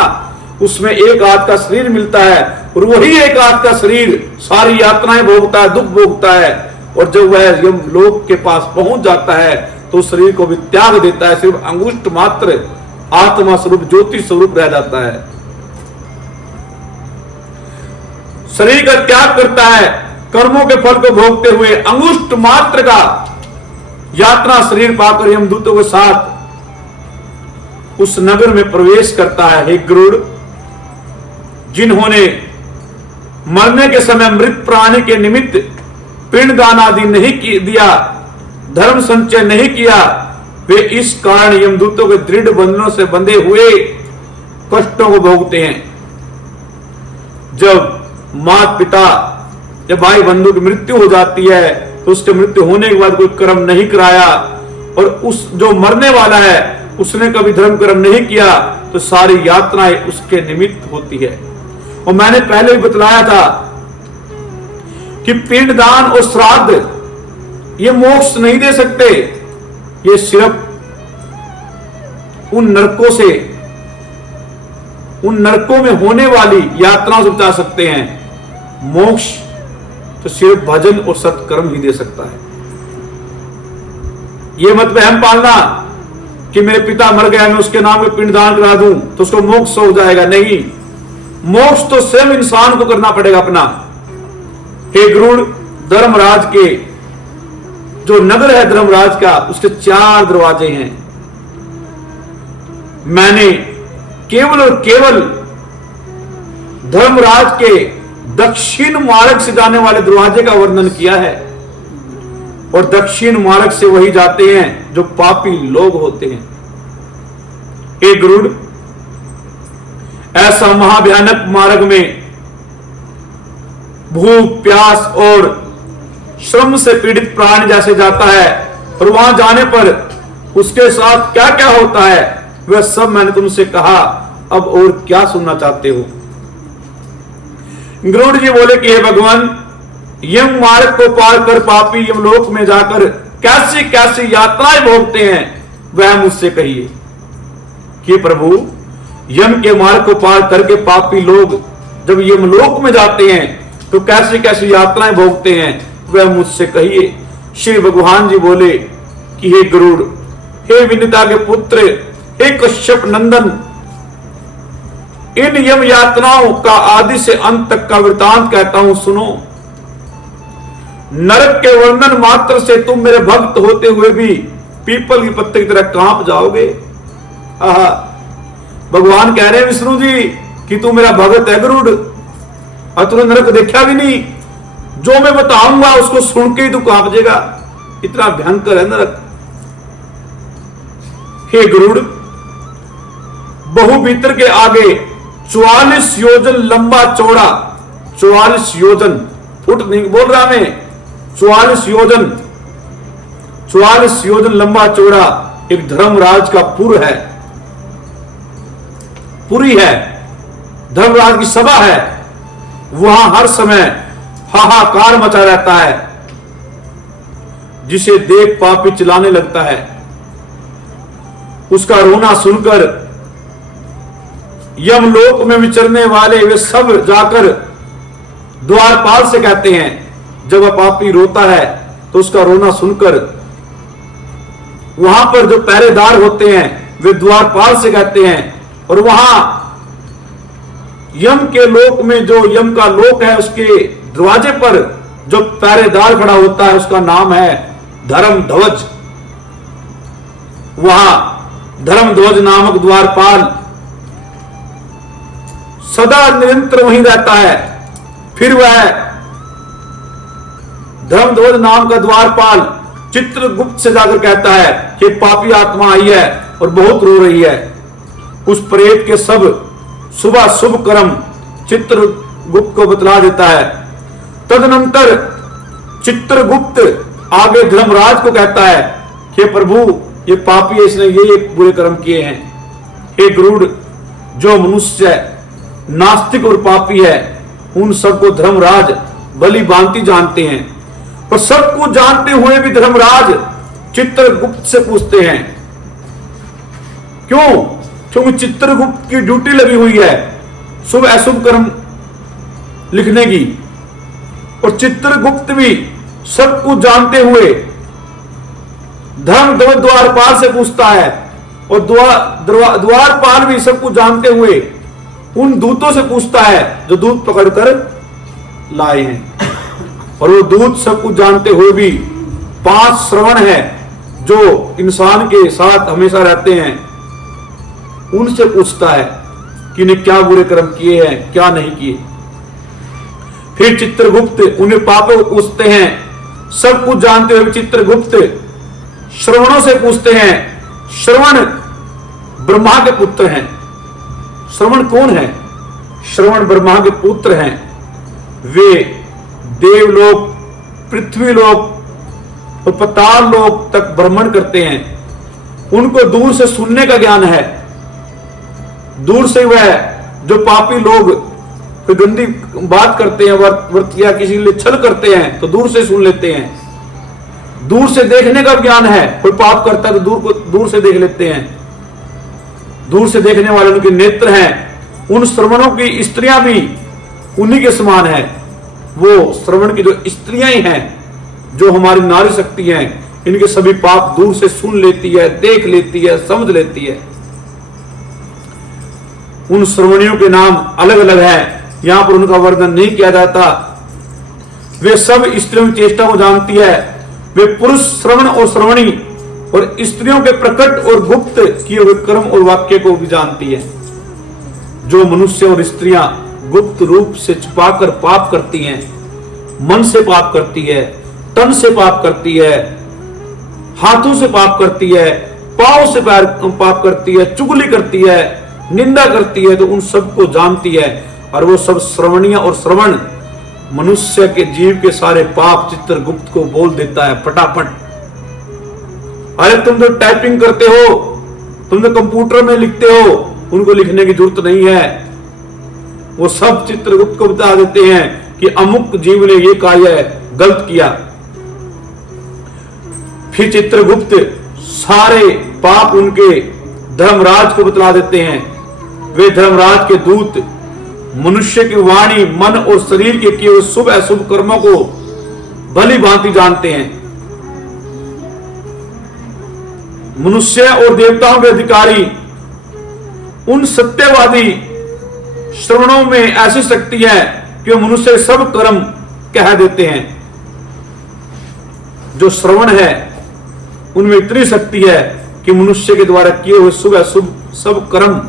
उसमें 1 हाथ का शरीर मिलता है और वही 1 हाथ का शरीर सारी यातनाएं भोगता है, दुख भोगता है। और जब वह यमलोक के पास पहुंच जाता है तो शरीर को भी त्याग देता है, सिर्फ अंगुष्ठ मात्र आत्मा स्वरूप ज्योति स्वरूप रह जाता है। शरीर का त्याग करता है, कर्मों के फल को भोगते हुए अंगुष्ठ मात्र का यात्रा शरीर पाकर यमदूतों के साथ उस नगर में प्रवेश करता है। हे गरुड़, जिन्होंने मरने के समय मृत प्राणी के निमित्त पिंडदान आदि नहीं दिया, धर्म संचय नहीं किया, वे इस कारण यमदूतों के दृढ़ बंधनों से बंधे हुए कष्टों को भोगते हैं। जब माता पिता या भाई बंधु की मृत्यु हो जाती है तो उसके मृत्यु होने के बाद कोई कर्म नहीं कराया और उस जो मरने वाला है उसने कभी धर्म कर्म नहीं किया, तो सारी यातनाएं उसके निमित्त होती है। और मैंने पहले भी बतलाया था कि पिंडदान और श्राद्ध ये मोक्ष नहीं दे सकते, ये सिर्फ उन नरकों में होने वाली यात्राओं से बचा सकते हैं। मोक्ष तो सिर्फ भजन और सत्कर्म ही दे सकता है। ये मत वहम पालना कि मेरे पिता मर गया, मैं उसके नाम पे पिंडदान करा दूं तो उसको मोक्ष हो जाएगा। नहीं, मोक्ष तो स्वयं इंसान को करना पड़ेगा अपना। हे गरुड़, धर्मराज के जो नगर है धर्मराज का, उसके 4 दरवाजे हैं। मैंने केवल और केवल धर्मराज के दक्षिण मार्ग से जाने वाले दरवाजे का वर्णन किया है, और दक्षिण मार्ग से वही जाते हैं जो पापी लोग होते हैं। हे गरुड़, ऐसा महाभयानक मार्ग में भूख प्यास और श्रम से पीड़ित प्राणी जैसे जाता है, और वहां जाने पर उसके साथ क्या क्या होता है वह सब मैंने तुमसे कहा। अब और क्या सुनना चाहते हो? गरुड़ जी बोले कि हे भगवान, यम मार्ग को पार कर पापी यमलोक में जाकर कैसी कैसी यात्राएं भोगते हैं वह मुझसे कहिए। कि प्रभु, यम के मार्ग को पार करके पापी लोग जब यमलोक में जाते हैं तो कैसी कैसी यात्राएं भोगते हैं वह मुझसे कहिए। श्री भगवान जी बोले कि हे गरुड़, हे विनिता के पुत्र, हे कश्यप नंदन, इन यम यातनाओं का आदि से अंत तक का वृतांत कहता हूं, सुनो। नरक के वर्णन मात्र से तुम मेरे भक्त होते हुए भी पीपल की पत्ते की तरह कांप जाओगे। आहा, भगवान कह रहे हैं विष्णु जी कि तू मेरा भगत है गरुड़, और तूने नरक देखा भी नहीं, जो मैं बताऊंगा उसको सुन के ही तू कांप जाएगा, इतना भयंकर है नरक। हे गरुड़, बहुभीतर के आगे 44 योजन लंबा चौड़ा, 44 योजन फुट नहीं बोल रहा मैं, 44 योजन लंबा चौड़ा एक धर्मराज का पुरी है, धर्मराज की सभा है। वहां हर समय हाहाकार मचा रहता है, जिसे देख पापी चिल्लाने लगता है। उसका रोना सुनकर यमलोक में विचरने वाले वे सब जाकर द्वारपाल से कहते हैं, जब वह पापी रोता है तो उसका रोना सुनकर वहां पर जो पहरेदार होते हैं वे द्वारपाल से कहते हैं, और वहां यम के लोक में, जो यम का लोक है, उसके दरवाजे पर जो पहरेदार खड़ा होता है उसका नाम है धर्मध्वज। वहां धर्मध्वज नामक द्वारपाल सदा निरंतर वहीं रहता है। फिर वह धर्मध्वज नाम का द्वारपाल चित्रगुप्त से जाकर कहता है कि पापी आत्मा आई है और बहुत रो रही है। उस प्रेत के सब सुबह शुभ कर्म चित्रगुप्त को बतला देता है। तदनंतर चित्रगुप्त आगे धर्मराज को कहता है कि प्रभु, ये पापी है, इसने ये बुरे कर्म किए हैं। हे गरुड़, जो मनुष्य नास्तिक और पापी है उन सबको धर्मराज भली भांति जानते हैं, और सब कुछ जानते हुए भी धर्मराज चित्रगुप्त से पूछते हैं। क्यों? क्योंकि चित्रगुप्त की ड्यूटी लगी हुई है शुभ अशुभ कर्म लिखने की, और चित्रगुप्त भी सब कुछ जानते हुए धर्मध्वज द्वारपाल से पूछता है, और द्वारपाल भी सब कुछ जानते हुए उन दूतों से पूछता है जो दूत पकड़कर लाए हैं। और वो दूत सब कुछ जानते हुए भी 5 श्रवण है जो इंसान के साथ हमेशा रहते हैं, उनसे पूछता है कि इन्हें क्या बुरे कर्म किए हैं, क्या नहीं किए। फिर चित्रगुप्त उन्हें पापों को पूछते हैं। सब कुछ जानते हुए चित्रगुप्त श्रवणों से पूछते हैं। श्रवण ब्रह्मा के पुत्र हैं। श्रवण कौन है? श्रवण ब्रह्मा के पुत्र हैं। वे देवलोक, पृथ्वीलोक और पाताल लोक तक भ्रमण करते हैं। उनको दूर से सुनने का ज्ञान है। दूर से वह जो पापी लोग कोई गंदी बात करते हैं, वर्त या किसी के लिए छल करते हैं, तो दूर से सुन लेते हैं। दूर से देखने का ज्ञान है। कोई पाप करता है तो दूर से देख लेते हैं। दूर से देखने वाले उनके नेत्र हैं। उन श्रवणों की स्त्रियां भी उन्हीं के समान है। वो श्रवण की जो स्त्रियां ही हैं, जो हमारी नारी शक्ति हैं, इनके सभी पाप दूर से सुन लेती है, देख लेती है, समझ लेती है। उन श्रवणियों के नाम अलग अलग हैं, यहां पर उनका वर्णन नहीं किया जाता। वे सब स्त्रियों की चेष्टा को जानती है। वे पुरुष श्रवण और श्रवणी और स्त्रियों के प्रकट और गुप्त किए हुए कर्म और वाक्य को भी जानती है। जो मनुष्य और स्त्रियां गुप्त रूप से छुपाकर पाप करती हैं, मन से पाप करती है, तन से पाप करती है, हाथों से पाप करती है, पांव से पाप करती है, चुगली करती है, निंदा करती है, तो उन सबको जानती है। और वो सब श्रवणीय और श्रवण मनुष्य के जीव के सारे पाप चित्रगुप्त को बोल देता है फटाफट। अरे तुम तो टाइपिंग करते हो, तुम तो कंप्यूटर में लिखते हो, उनको लिखने की जरूरत नहीं है। वो सब चित्रगुप्त को बता देते हैं कि अमुक जीव ने ये कार्य गलत किया। फिर चित्रगुप्त सारे पाप उनके धर्मराज को बतला देते हैं। वे धर्मराज के दूत मनुष्य की वाणी, मन और शरीर के किए हुए शुभ अशुभ कर्मों को भली भांति जानते हैं। मनुष्य और देवताओं के अधिकारी उन सत्यवादी श्रवणों में ऐसी शक्ति है कि मनुष्य सब कर्म कह देते हैं। जो श्रवण है उनमें इतनी शक्ति है कि मनुष्य के द्वारा किए हुए शुभ अशुभ सब कर्म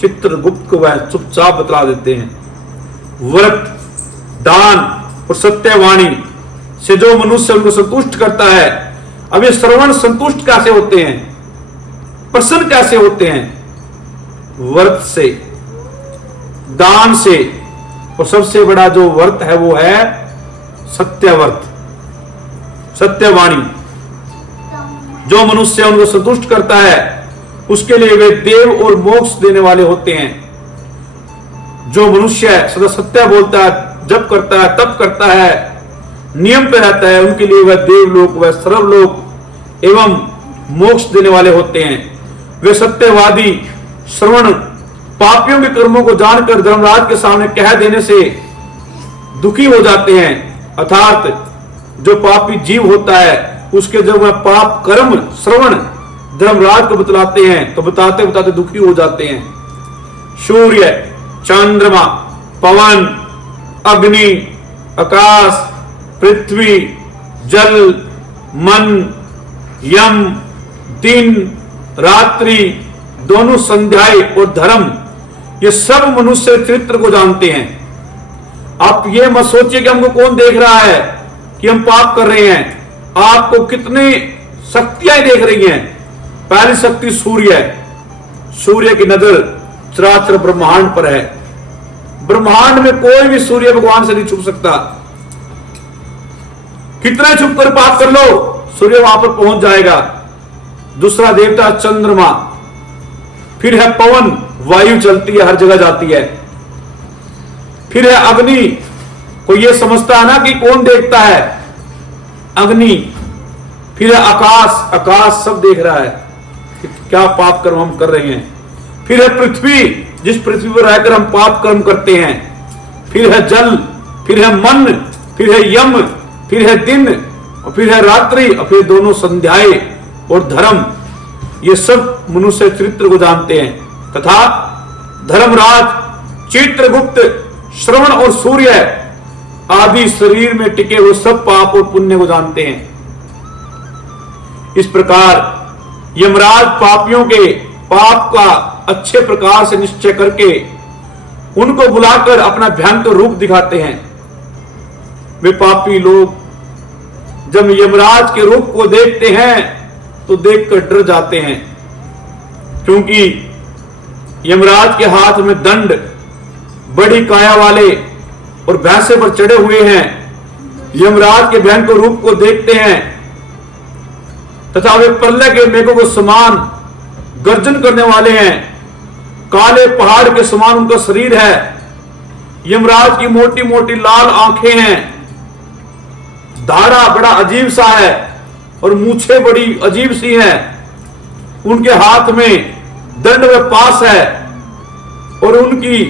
चित्रगुप्त को वह चुपचाप बतला देते हैं। व्रत, दान और सत्यवाणी से जो मनुष्य उनको संतुष्ट करता है। अब ये श्रवण संतुष्ट कैसे होते हैं, प्रसन्न कैसे होते हैं? व्रत से, दान से, और सबसे बड़ा जो व्रत है वो है सत्यव्रत, सत्यवाणी। जो मनुष्य उनको संतुष्ट करता है उसके लिए वे देव और मोक्ष देने वाले होते हैं। जो मनुष्य सदा सत्य बोलता है, जप करता है, तप करता है, नियम पे रहता है, उनके लिए वह देवलोक, वह सर्वलोक एवं मोक्ष देने वाले होते हैं। वे सत्यवादी श्रवण पापियों के कर्मों को जानकर धर्मराज के सामने कह देने से दुखी हो जाते हैं। अर्थात जो पापी जीव होता है उसके जब वह पाप कर्म श्रवण धर्मराज को बतलाते हैं तो बताते बताते दुखी हो जाते हैं। सूर्य, चंद्रमा, पवन, अग्नि, आकाश, पृथ्वी, जल, मन, यम, दिन, रात्रि, दोनों संध्याएं और धर्म, ये सब मनुष्य चरित्र को जानते हैं। आप ये मत सोचिए कि हमको कौन देख रहा है कि हम पाप कर रहे हैं। आपको कितनी शक्तियां देख रही हैं। पहली शक्ति सूर्य है। सूर्य की नजर चराचर ब्रह्मांड पर है। ब्रह्मांड में कोई भी सूर्य भगवान से नहीं छुप सकता। कितना छुप कर पाप कर लो, सूर्य वहां पर पहुंच जाएगा। दूसरा देवता चंद्रमा, फिर है पवन, वायु चलती है, हर जगह जाती है। फिर है अग्नि, कोई ये समझता है ना कि कौन देखता है, अग्नि। फिर है आकाश, आकाश सब देख रहा है कि क्या पाप कर्म हम कर रहे हैं। फिर है पृथ्वी, जिस पृथ्वी पर रहकर हम पाप कर्म करते हैं। फिर है जल, फिर है मन, फिर है यम, फिर है दिन, और फिर है रात्रि, और फिर दोनों संध्याएं और धर्म। ये सब मनुष्य चरित्र को जानते हैं। तथा धर्मराज, चित्रगुप्त, श्रवण और सूर्य आदि शरीर में टिके हुए सब पाप और पुण्य को जानते हैं। इस प्रकार यमराज पापियों के पाप का अच्छे प्रकार से निश्चय करके उनको बुलाकर अपना भयंकर रूप दिखाते हैं। वे पापी लोग जब यमराज के रूप को देखते हैं तो देखकर डर जाते हैं, क्योंकि यमराज के हाथ में दंड, बड़ी काया वाले और भैंसे पर चढ़े हुए हैं। यमराज के भयंकर रूप को देखते हैं तथा वे प्रलय के मेघों के समान गर्जन करने वाले हैं। काले पहाड़ के समान उनका शरीर है। यमराज की मोटी मोटी लाल आंखें हैं। दाढ़ा बड़ा अजीब सा है और मूछें बड़ी अजीब सी हैं। उनके हाथ में दंड व पास है और उनकी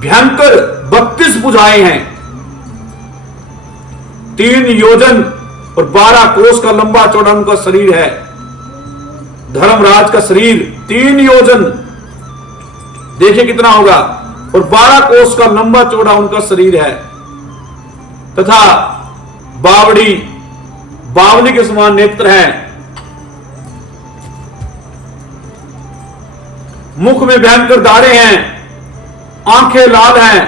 भयंकर 32 भुजाएं हैं। 3 योजन और 12 कोस का लंबा चौड़ा उनका शरीर है। धर्मराज का शरीर 3 योजन, देखिए कितना होगा, और 12 कोस का लंबा चौड़ा उनका शरीर है। तथा बावड़ी, बावली के समान नेत्र हैं। मुख में भयंकर दाढ़े हैं, आंखें लाल हैं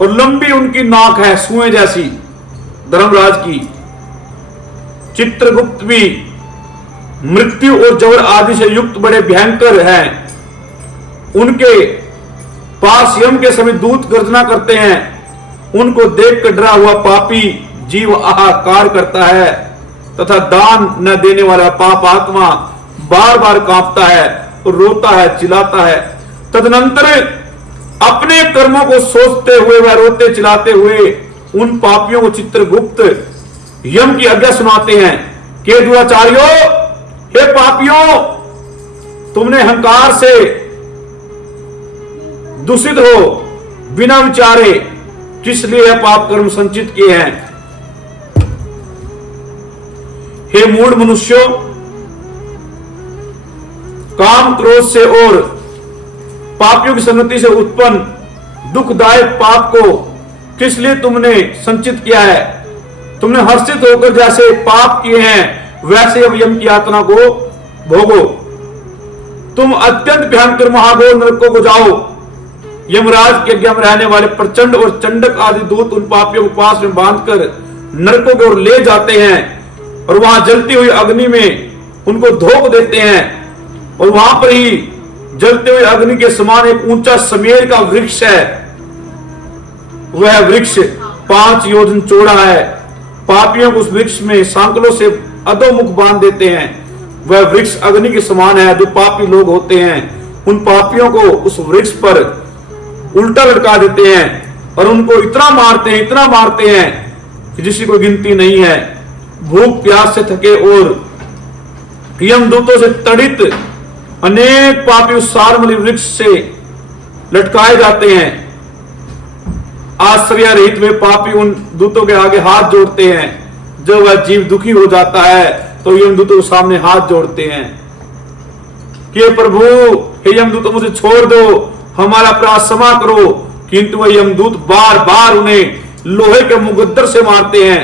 और लंबी उनकी नाक है सुएं जैसी धर्मराज की। चित्रगुप्त भी मृत्यु और जवर आदि से युक्त बड़े भयंकर हैं। उनके पास यम के समय दूत गर्जना करते हैं। उनको देखकर डरा हुआ पापी जीव आहाकार करता है तथा दान न देने वाला पाप आत्मा बार बार कांपता है और रोता है, चिल्लाता है। तदनंतर अपने कर्मों को सोचते हुए वह रोते चिल्लाते हुए उन पापियों को चित्रगुप्त यम की आज्ञा सुनाते हैं कि दुराचार्यों, हे पापियों, तुमने अहंकार से दूषित हो बिना विचारे किसलिए यह पाप कर्म संचित किए हैं। हे मूढ़ मनुष्यों, काम क्रोध से और पापियों की संगति से उत्पन्न दुखदायक पाप को किस लिए तुमने संचित किया है। तुमने हर्षित होकर जैसे पाप किए हैं वैसे अब यम की यातना को भोगो। तुम अत्यंत भयंकर महाघोर नरकों को जाओ। यमराज के आज्ञा में रहने वाले प्रचंड और चंडक आदि दूत उन पापियों को पास में बांधकर नरकों की ओर ले जाते हैं और वहां जलती हुई अग्नि में उनको धोख देते हैं। और वहां पर ही जलते हुए अग्नि के समान एक ऊंचा समेर का वृक्ष है। वह वृक्ष 5 योजन चौड़ा है। पापियों को उस वृक्ष में सांकलों से अधोमुख बांध देते हैं। वह वृक्ष अग्नि के समान है। जो पापी लोग होते हैं उन पापियों को उस वृक्ष पर उल्टा लटका देते हैं और उनको इतना मारते हैं कि जिसकी कोई गिनती नहीं है। भूख प्यास से थके और यमदूतों से तड़ित अनेक पापी उस सारमली वृक्ष से लटकाए जाते हैं। आश्रय रहित वे पापी उन दूतों के आगे हाथ जोड़ते हैं। जब वह जीव दुखी हो जाता है तो यमदूतों के सामने हाथ जोड़ते हैं कि प्रभु, हे यमदूतों, मुझे छोड़ दो, हमारा अपराध क्षमा करो। किंतु वह यमदूत बार बार उन्हें लोहे के मुकद्दर से मारते हैं,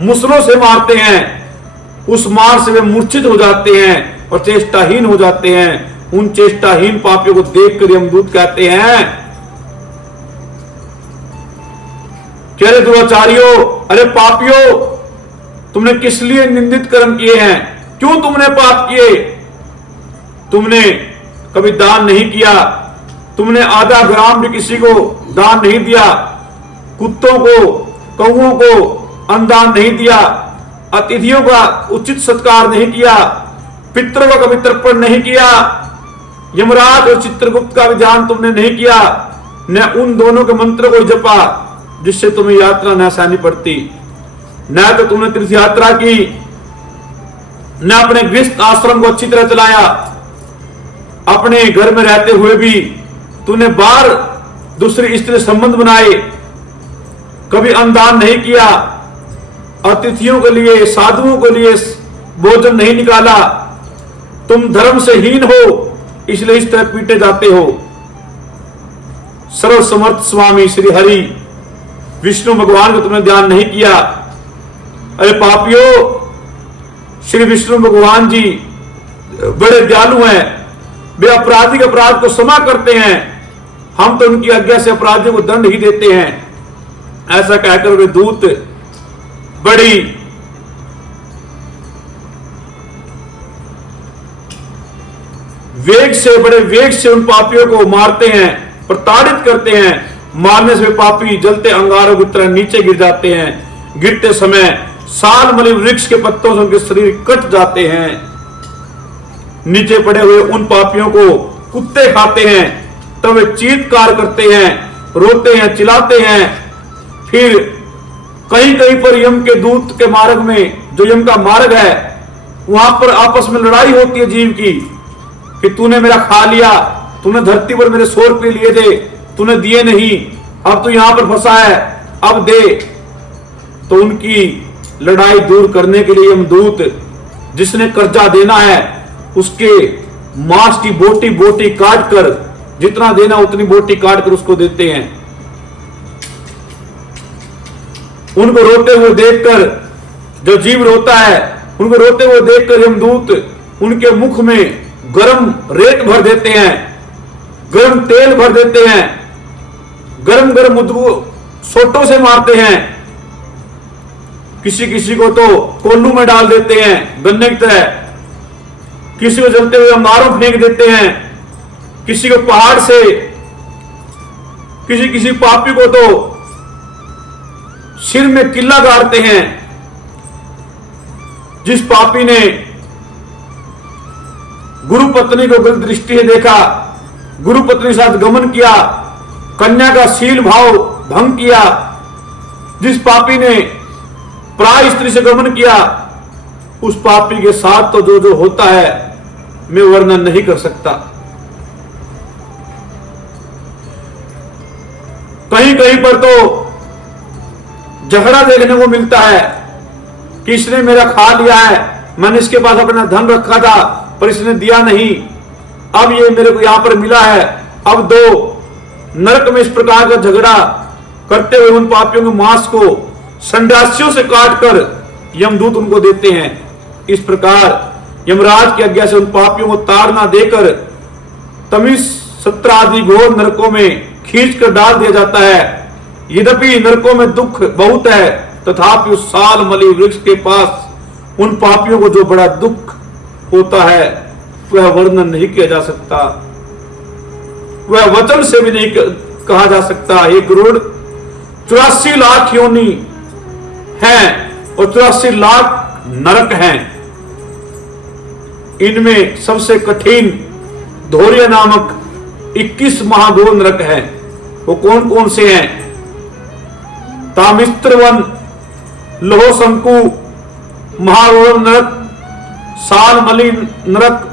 मुसलों से मारते हैं। उस मार से वे मूर्छित हो जाते हैं और चेष्टाहीन हो जाते हैं। उन चेष्टाहीन पापियों को देखकर यमदूत कहते हैं, कह रहे दुराचारियों, अरे पापियों, तुमने किस लिए निंदित कर्म किए हैं? क्यों तुमने पाप किए? तुमने कभी दान नहीं किया, तुमने आधा ग्राम भी किसी को दान नहीं दिया, कुत्तों को कौओं को अन्नदान नहीं दिया, अतिथियों का उचित सत्कार नहीं किया, पितरों का कभी तर्पण नहीं किया, यमराज और चित्रगुप्त का भी ध्यान तुमने नहीं किया, न उन दोनों के मंत्र को जपा जिससे तुम्हें यात्रा न सहनी पड़ती, न तो तुमने तीर्थ यात्रा की, न अपने गृहस्थ आश्रम को अच्छी तरह चलाया। अपने घर में रहते हुए भी तूने बार दूसरी स्त्री संबंध बनाए, कभी अन्नदान नहीं किया, अतिथियों के लिए, साधुओं के लिए भोजन नहीं निकाला। तुम धर्म से हीन हो, इसलिए इस तरह पीटे जाते हो। सर्व समर्थ स्वामी श्री हरि विष्णु भगवान को तुमने ध्यान नहीं किया। अरे पापियों, श्री विष्णु भगवान जी बड़े दयालु हैं, वे अपराधी के अपराध को क्षमा करते हैं। हम तो उनकी आज्ञा से अपराधियों को दंड ही देते हैं। ऐसा कहकर वे दूत बड़ी बड़े वेग से उन पापियों को मारते हैं, प्रताड़ित करते हैं। मारने से वे पापी जलते अंगारों की तरह नीचे गिर जाते हैं। गिरते समय सालमली वृक्ष के पत्तों से उनके शरीर कट जाते हैं। नीचे पड़े हुए उन पापियों को कुत्ते खाते हैं। तब वे चीत्कार करते हैं, रोते हैं, चिल्लाते हैं। फिर कहीं कहीं पर यम के दूत के मार्ग में, जो यम का मार्ग है, वहां पर आपस में लड़ाई होती है जीव की कि तूने मेरा खा लिया, तूने धरती पर मेरे 100 रुपये लिए थे, तूने दिए नहीं, अब तू यहां पर फंसा है, अब दे। तो उनकी लड़ाई दूर करने के लिए यमदूत, जिसने कर्जा देना है, उसके मांस की बोटी बोटी काट कर, जितना देना उतनी बोटी काट कर उसको देते हैं। उनको रोते हुए देखकर, जो जीव रोता है, उनको रोते हुए देखकर यमदूत उनके मुख में गरम रेत भर देते हैं, गरम तेल भर देते हैं, गरम गरम सोटों से मारते हैं। किसी किसी को तो कोल्लू में डाल देते हैं गन्ने की तरह, किसी को जलते हुए अंगारों फेंक देते हैं, किसी को पहाड़ से, किसी पापी को तो सिर में किल्ला गाड़ते हैं। जिस पापी ने गुरु पत्नी को गलत दृष्टि से देखा, गुरु पत्नी के साथ गमन किया, कन्या का शील भाव भंग किया, जिस पापी ने प्राय स्त्री से गमन किया, उस पापी के साथ तो जो जो होता है मैं वर्णन नहीं कर सकता। कहीं कहीं पर तो झगड़ा देखने को मिलता है कि इसने मेरा खा लिया है, मैंने इसके पास अपना धन रखा था पर इसने दिया नहीं, अब ये मेरे को यहां पर मिला है, अब दो। नरक में इस प्रकार का झगड़ा करते हुए उन पापियों के मांस को संडासियों से काटकर यमदूत उनको देते हैं। इस प्रकार यमराज की आज्ञा से उन पापियों को ताड़ना देकर तमिस, सत्र आदि घोर नरकों में खींच कर डाल दिया जाता है। यद्यपि नरकों में दुख बहुत है, तथापि उस सालमली वृक्ष के पास उन पापियों को जो बड़ा दुख होता है वह वर्णन नहीं किया जा सकता, वह वचन से भी नहीं कहा जा सकता। हे गरुड़, 84 लाख योनि हैं और 84 लाख नरक हैं। इनमें सबसे कठिन धौर्य नामक 21 महाघोर नरक है। वो कौन कौन से हैं? तामिस्त्रवन, लोह शंकु, महारोर नरक, सालमली नरक,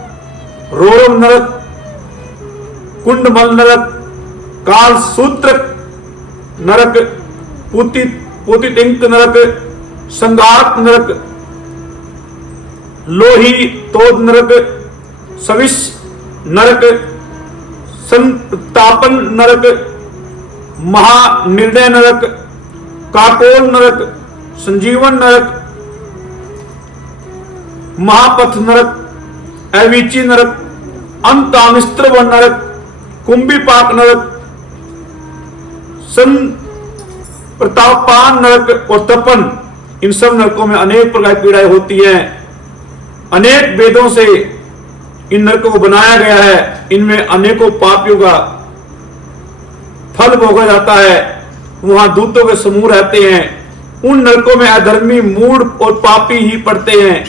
रोरव नरक, कुंडमल नरक, काल सूत्र नरक, पुतिटिंक नरक, संघात नरक, लोही तोद नरक, सविश नरक, संतापन नरक, महानिर्णय नरक, काकोल नरक, संजीवन नरक, महापथ नरक, अवीची नरक, अंतामिस्त्र वन नरक, कुंभीपाक नरक, सन प्रतापान नरक और तपन। इन सब नरकों में अनेक प्रकार की पीड़ाएं होती हैं। अनेक वेदों से इन नरकों को बनाया गया है। इनमें अनेकों पापियों का फल भोगा जाता है। वहां दूतों के समूह रहते हैं। उन नरकों में अधर्मी, मूढ़ और पापी ही पड़ते हैं।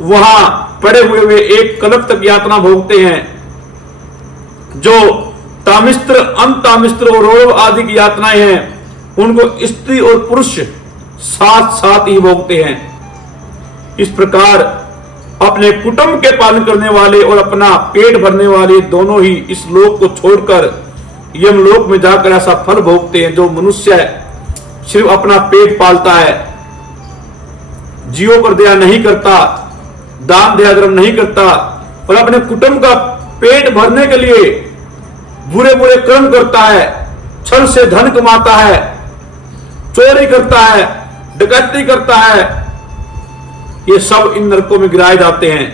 वहां पड़े हुए वे एक कल्प तक यातना भोगते हैं। जो तामिस्त्र, अंतामिस्त्र और रोरव आदि की यातनाएं हैं उनको स्त्री और पुरुष साथ साथ ही भोगते हैं। इस प्रकार अपने कुटुंब के पालन करने वाले और अपना पेट भरने वाले दोनों ही इस लोक को छोड़कर यमलोक में जाकर ऐसा फल भोगते हैं। जो मनुष्य सिर्फ अपना पेट पालता है, जीवों पर दया नहीं करता, दान दया धर्म नहीं करता और अपने कुटुंब का पेट भरने के लिए बुरे बुरे कर्म करता है, छल से धन कमाता है, चोरी करता है, डकैती करता है, ये सब इन नरकों में गिराए जाते हैं।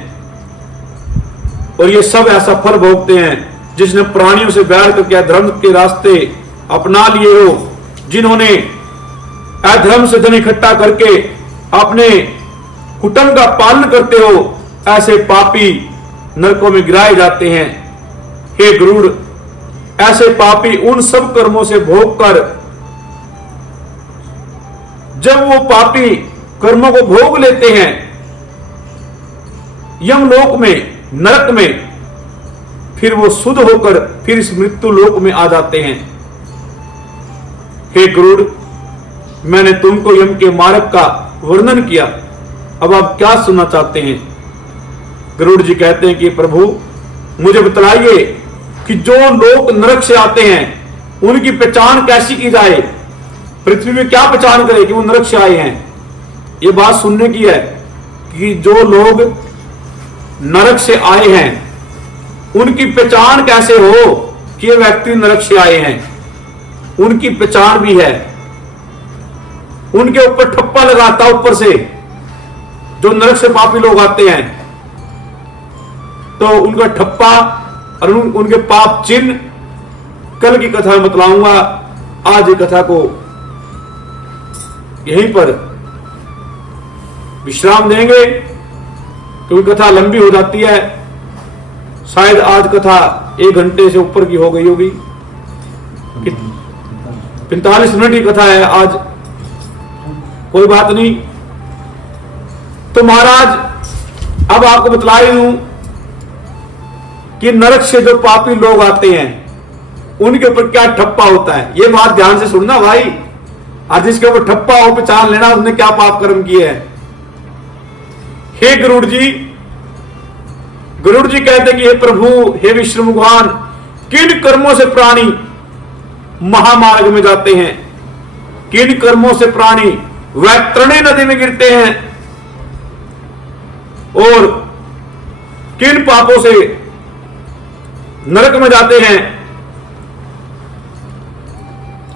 और ये सब ऐसा फल भोगते हैं जिसने प्राणियों से बैर करके अधर्म के रास्ते अपना लिए हो, जिन्होंने अधर्म से धन इकट्ठा करके अपने कुटुंब का पालन करते हो, ऐसे पापी नरकों में गिराए जाते हैं। हे गरुड़, ऐसे पापी उन सब कर्मों से भोग कर, जब वो पापी कर्मों को भोग लेते हैं यमलोक में, नरक में, फिर वो शुद्ध होकर फिर इस मृत्यु लोक में आ जाते हैं। हे गरुड़, मैंने तुमको यम के मार्ग का वर्णन किया, अब आप क्या सुनना चाहते हैं? गरुड़ जी कहते हैं कि प्रभु मुझे बतलाइए कि जो लोग नरक से आते हैं उनकी पहचान कैसी की जाए? पृथ्वी में क्या पहचान करे कि वो नरक से आए हैं? ये बात सुनने की है कि जो लोग नरक से आए हैं उनकी पहचान कैसे हो कि ये व्यक्ति नरक से आए हैं। उनकी पहचान भी है। उनके ऊपर ठप्पा लगाता ऊपर से, जो नरक से पापी लोग आते हैं तो उनका ठप्पा और उनके पाप चिन्ह कल की कथा में बतलाऊंगा। आज ये कथा को यहीं पर विश्राम देंगे क्योंकि कथा लंबी हो जाती है। शायद आज कथा 1 घंटे से ऊपर की हो गई होगी। 45 मिनट की कथा है आज। कोई बात नहीं। तो महाराज अब आपको बतला ही दूं कि नरक से जो पापी लोग आते हैं उनके ऊपर क्या ठप्पा होता है। ये बात ध्यान से सुनना भाई। आज जिसके ऊपर ठप्पा हो पहचान लेना उसने क्या पाप कर्म किए हैं। हे गरुड़ जी, गरुड़ जी कहते कि हे प्रभु, हे विष्णु भगवान, किन कर्मों से प्राणी महामार्ग में जाते हैं? किन कर्मों से प्राणी वैतरणी नदी में गिरते हैं और किन पापों से नरक में जाते हैं?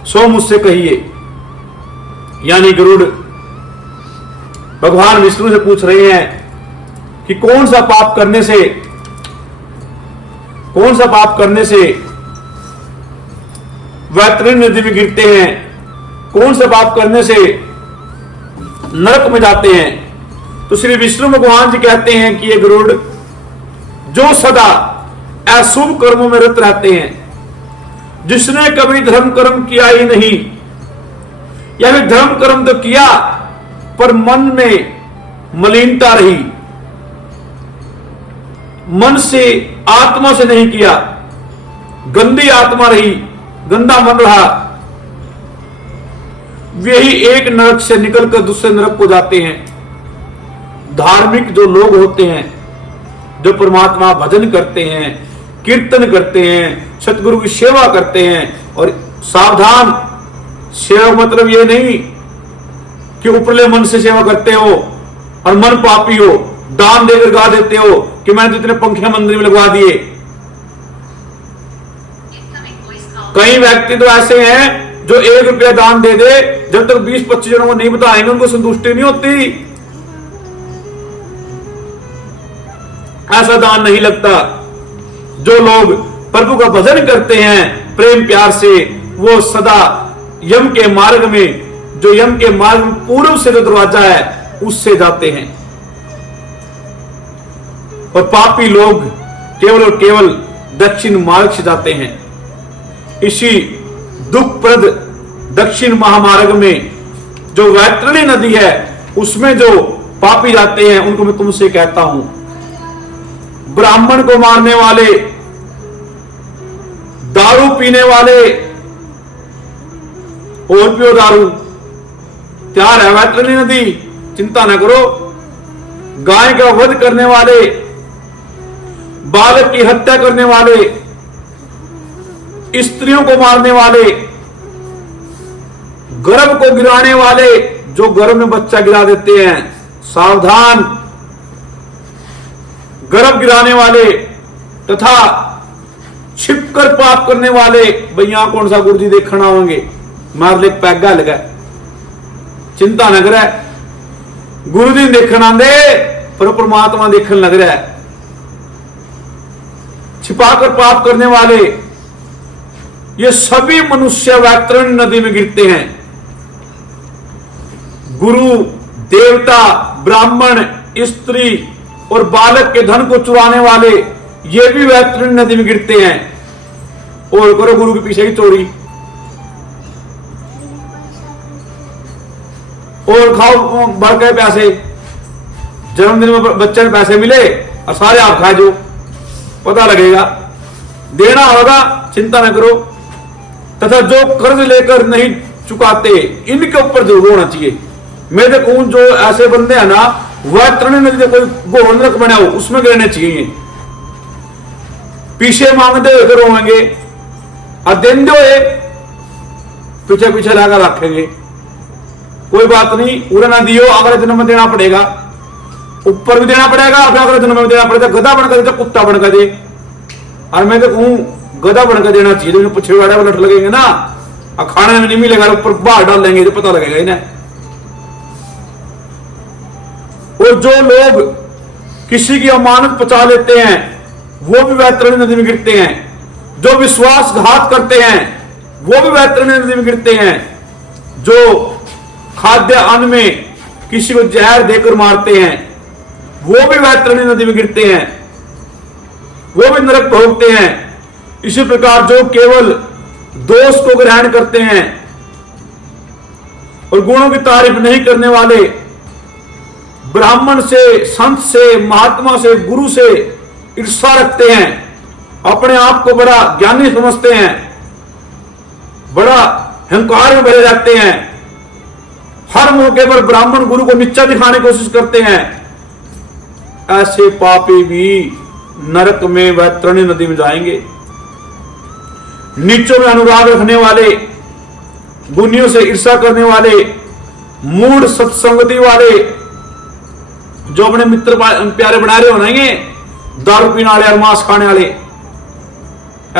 सो मुझसे कहिए। यानी गरुड़ भगवान विष्णु से पूछ रहे हैं कि कौन सा पाप करने से वैतरणी नदी में गिरते हैं, कौन सा पाप करने से नरक में जाते हैं। तो श्री विष्णु भगवान जी कहते हैं कि ये गरुड़ जो सदा अशुभ कर्मों में रत रहते हैं, जिसने कभी धर्म कर्म किया ही नहीं, या फिर धर्म कर्म तो किया पर मन में मलिनता रही, मन से आत्मा से नहीं किया, गंदी आत्मा रही, गंदा मन रहा, वही एक नरक से निकलकर दूसरे नरक को जाते हैं। धार्मिक जो लोग होते हैं, जो परमात्मा भजन करते हैं, कीर्तन करते हैं, सतगुरु की सेवा करते हैं, और सावधान, सेवा मतलब ये नहीं कि उपरले मन से सेवा करते हो और मन पापी हो, दान देकर गा देते हो कि मैंने तो इतने पंखे मंदिर में लगवा दिए। कई व्यक्ति तो ऐसे हैं जो 1 रुपया दान दे दे, जब तक 20-25 जनों को नहीं बताएंगे उनको संतुष्टि नहीं होती, ऐसा दान नहीं लगता। जो लोग प्रभु का भजन करते हैं प्रेम प्यार से, वो सदा यम के मार्ग में, जो यम के मार्ग में पूर्व से जो दरवाजा है उससे जाते हैं, और पापी लोग केवल और केवल दक्षिण मार्ग से जाते हैं। इसी दुखप्रद दक्षिण महामार्ग में जो वैतरणी नदी है उसमें जो पापी जाते हैं उनको मैं तुमसे कहता हूं, ब्राह्मण को मारने वाले, दारू पीने वाले, और पियो दारू, तैयार है वैतरणी नदी, चिंता न करो। गाय का वध करने वाले, बालक की हत्या करने वाले, स्त्रियों को मारने वाले, गर्भ को गिराने वाले, जो गर्भ में बच्चा गिरा देते हैं, सावधान, गर्भ गिराने वाले, तथा छिपकर पाप करने वाले, भैया कौन सा गुरु जी देखना होंगे, मार ले पैगा लगा, चिंता न करे, गुरु जी देखना दे पर परमात्मा देखने लग रहा है। छिपाकर पाप करने वाले, ये सभी मनुष्य वैतरणी नदी में गिरते हैं। गुरु, देवता, ब्राह्मण, स्त्री और बालक के धन को चुराने वाले, ये भी वैतरणी नदी में गिरते हैं। और करो गुरु के पीछे की चोरी, और खाओ बढ़ गए पैसे, जन्मदिन में बच्चे में पैसे मिले और सारे आप खाए, जो पता लगेगा, देना होगा, चिंता न करो। तथा जो कर्ज लेकर नहीं चुकाते, इनके ऊपर जरूर होना चाहिए। मैं देखूं जो ऐसे बंदे हैं ना, वैतरणी नदी कोई गोवंदक बना हो उसमें गिरने चाहिए। पीछे मांगते हुए रोएंगे और देंदे हुए पीछे पीछे लाकर रखेंगे, कोई बात नहीं, पूरा ना दियो, अगले जन्म में देना पड़ेगा, ऊपर भी देना पड़ेगा, फिर अगले जन्म में देना पड़ेगा। गधा बनकर दे, कुत्ता बनकर दे, और मैं तो कहूं गधा बनकर देना चाहिए, जो पीछे वाड़े में लट लगेंगे ना, और खाने में नहीं मिलेगा, ऊपर बाहर डाल लेंगे तो पता लगेगा इन्हें। और जो लोग किसी की अमानत पचा लेते हैं वो भी वैतरणी नदी में गिरते हैं। जो विश्वासघात करते हैं वो भी वैतरणी नदी में गिरते हैं। जो खाद्य अन्न में किसी को जहर देकर मारते हैं वो भी वैतरणी नदी में गिरते हैं, वो भी नरक भोगते हैं। इसी प्रकार जो केवल दोष को ग्रहण करते हैं और गुणों की तारीफ नहीं करने वाले, ब्राह्मण से, संत से, महात्मा से, गुरु से ईर्ष्या रखते हैं, अपने आप को बड़ा ज्ञानी समझते हैं, बड़ा अहंकार में भरे रहते हैं, हर मौके पर ब्राह्मण गुरु को नीचा दिखाने की कोशिश करते हैं, ऐसे पापी भी नरक में वैतरणी नदी में जाएंगे। नीचों में अनुराग रखने वाले, गुनियों से ईर्ष्या करने वाले, मूढ़ सत्संगति वाले, जो अपने मित्र प्यारे बना रहे होंगे, दारू पीने वाले और मांस खाने वाले,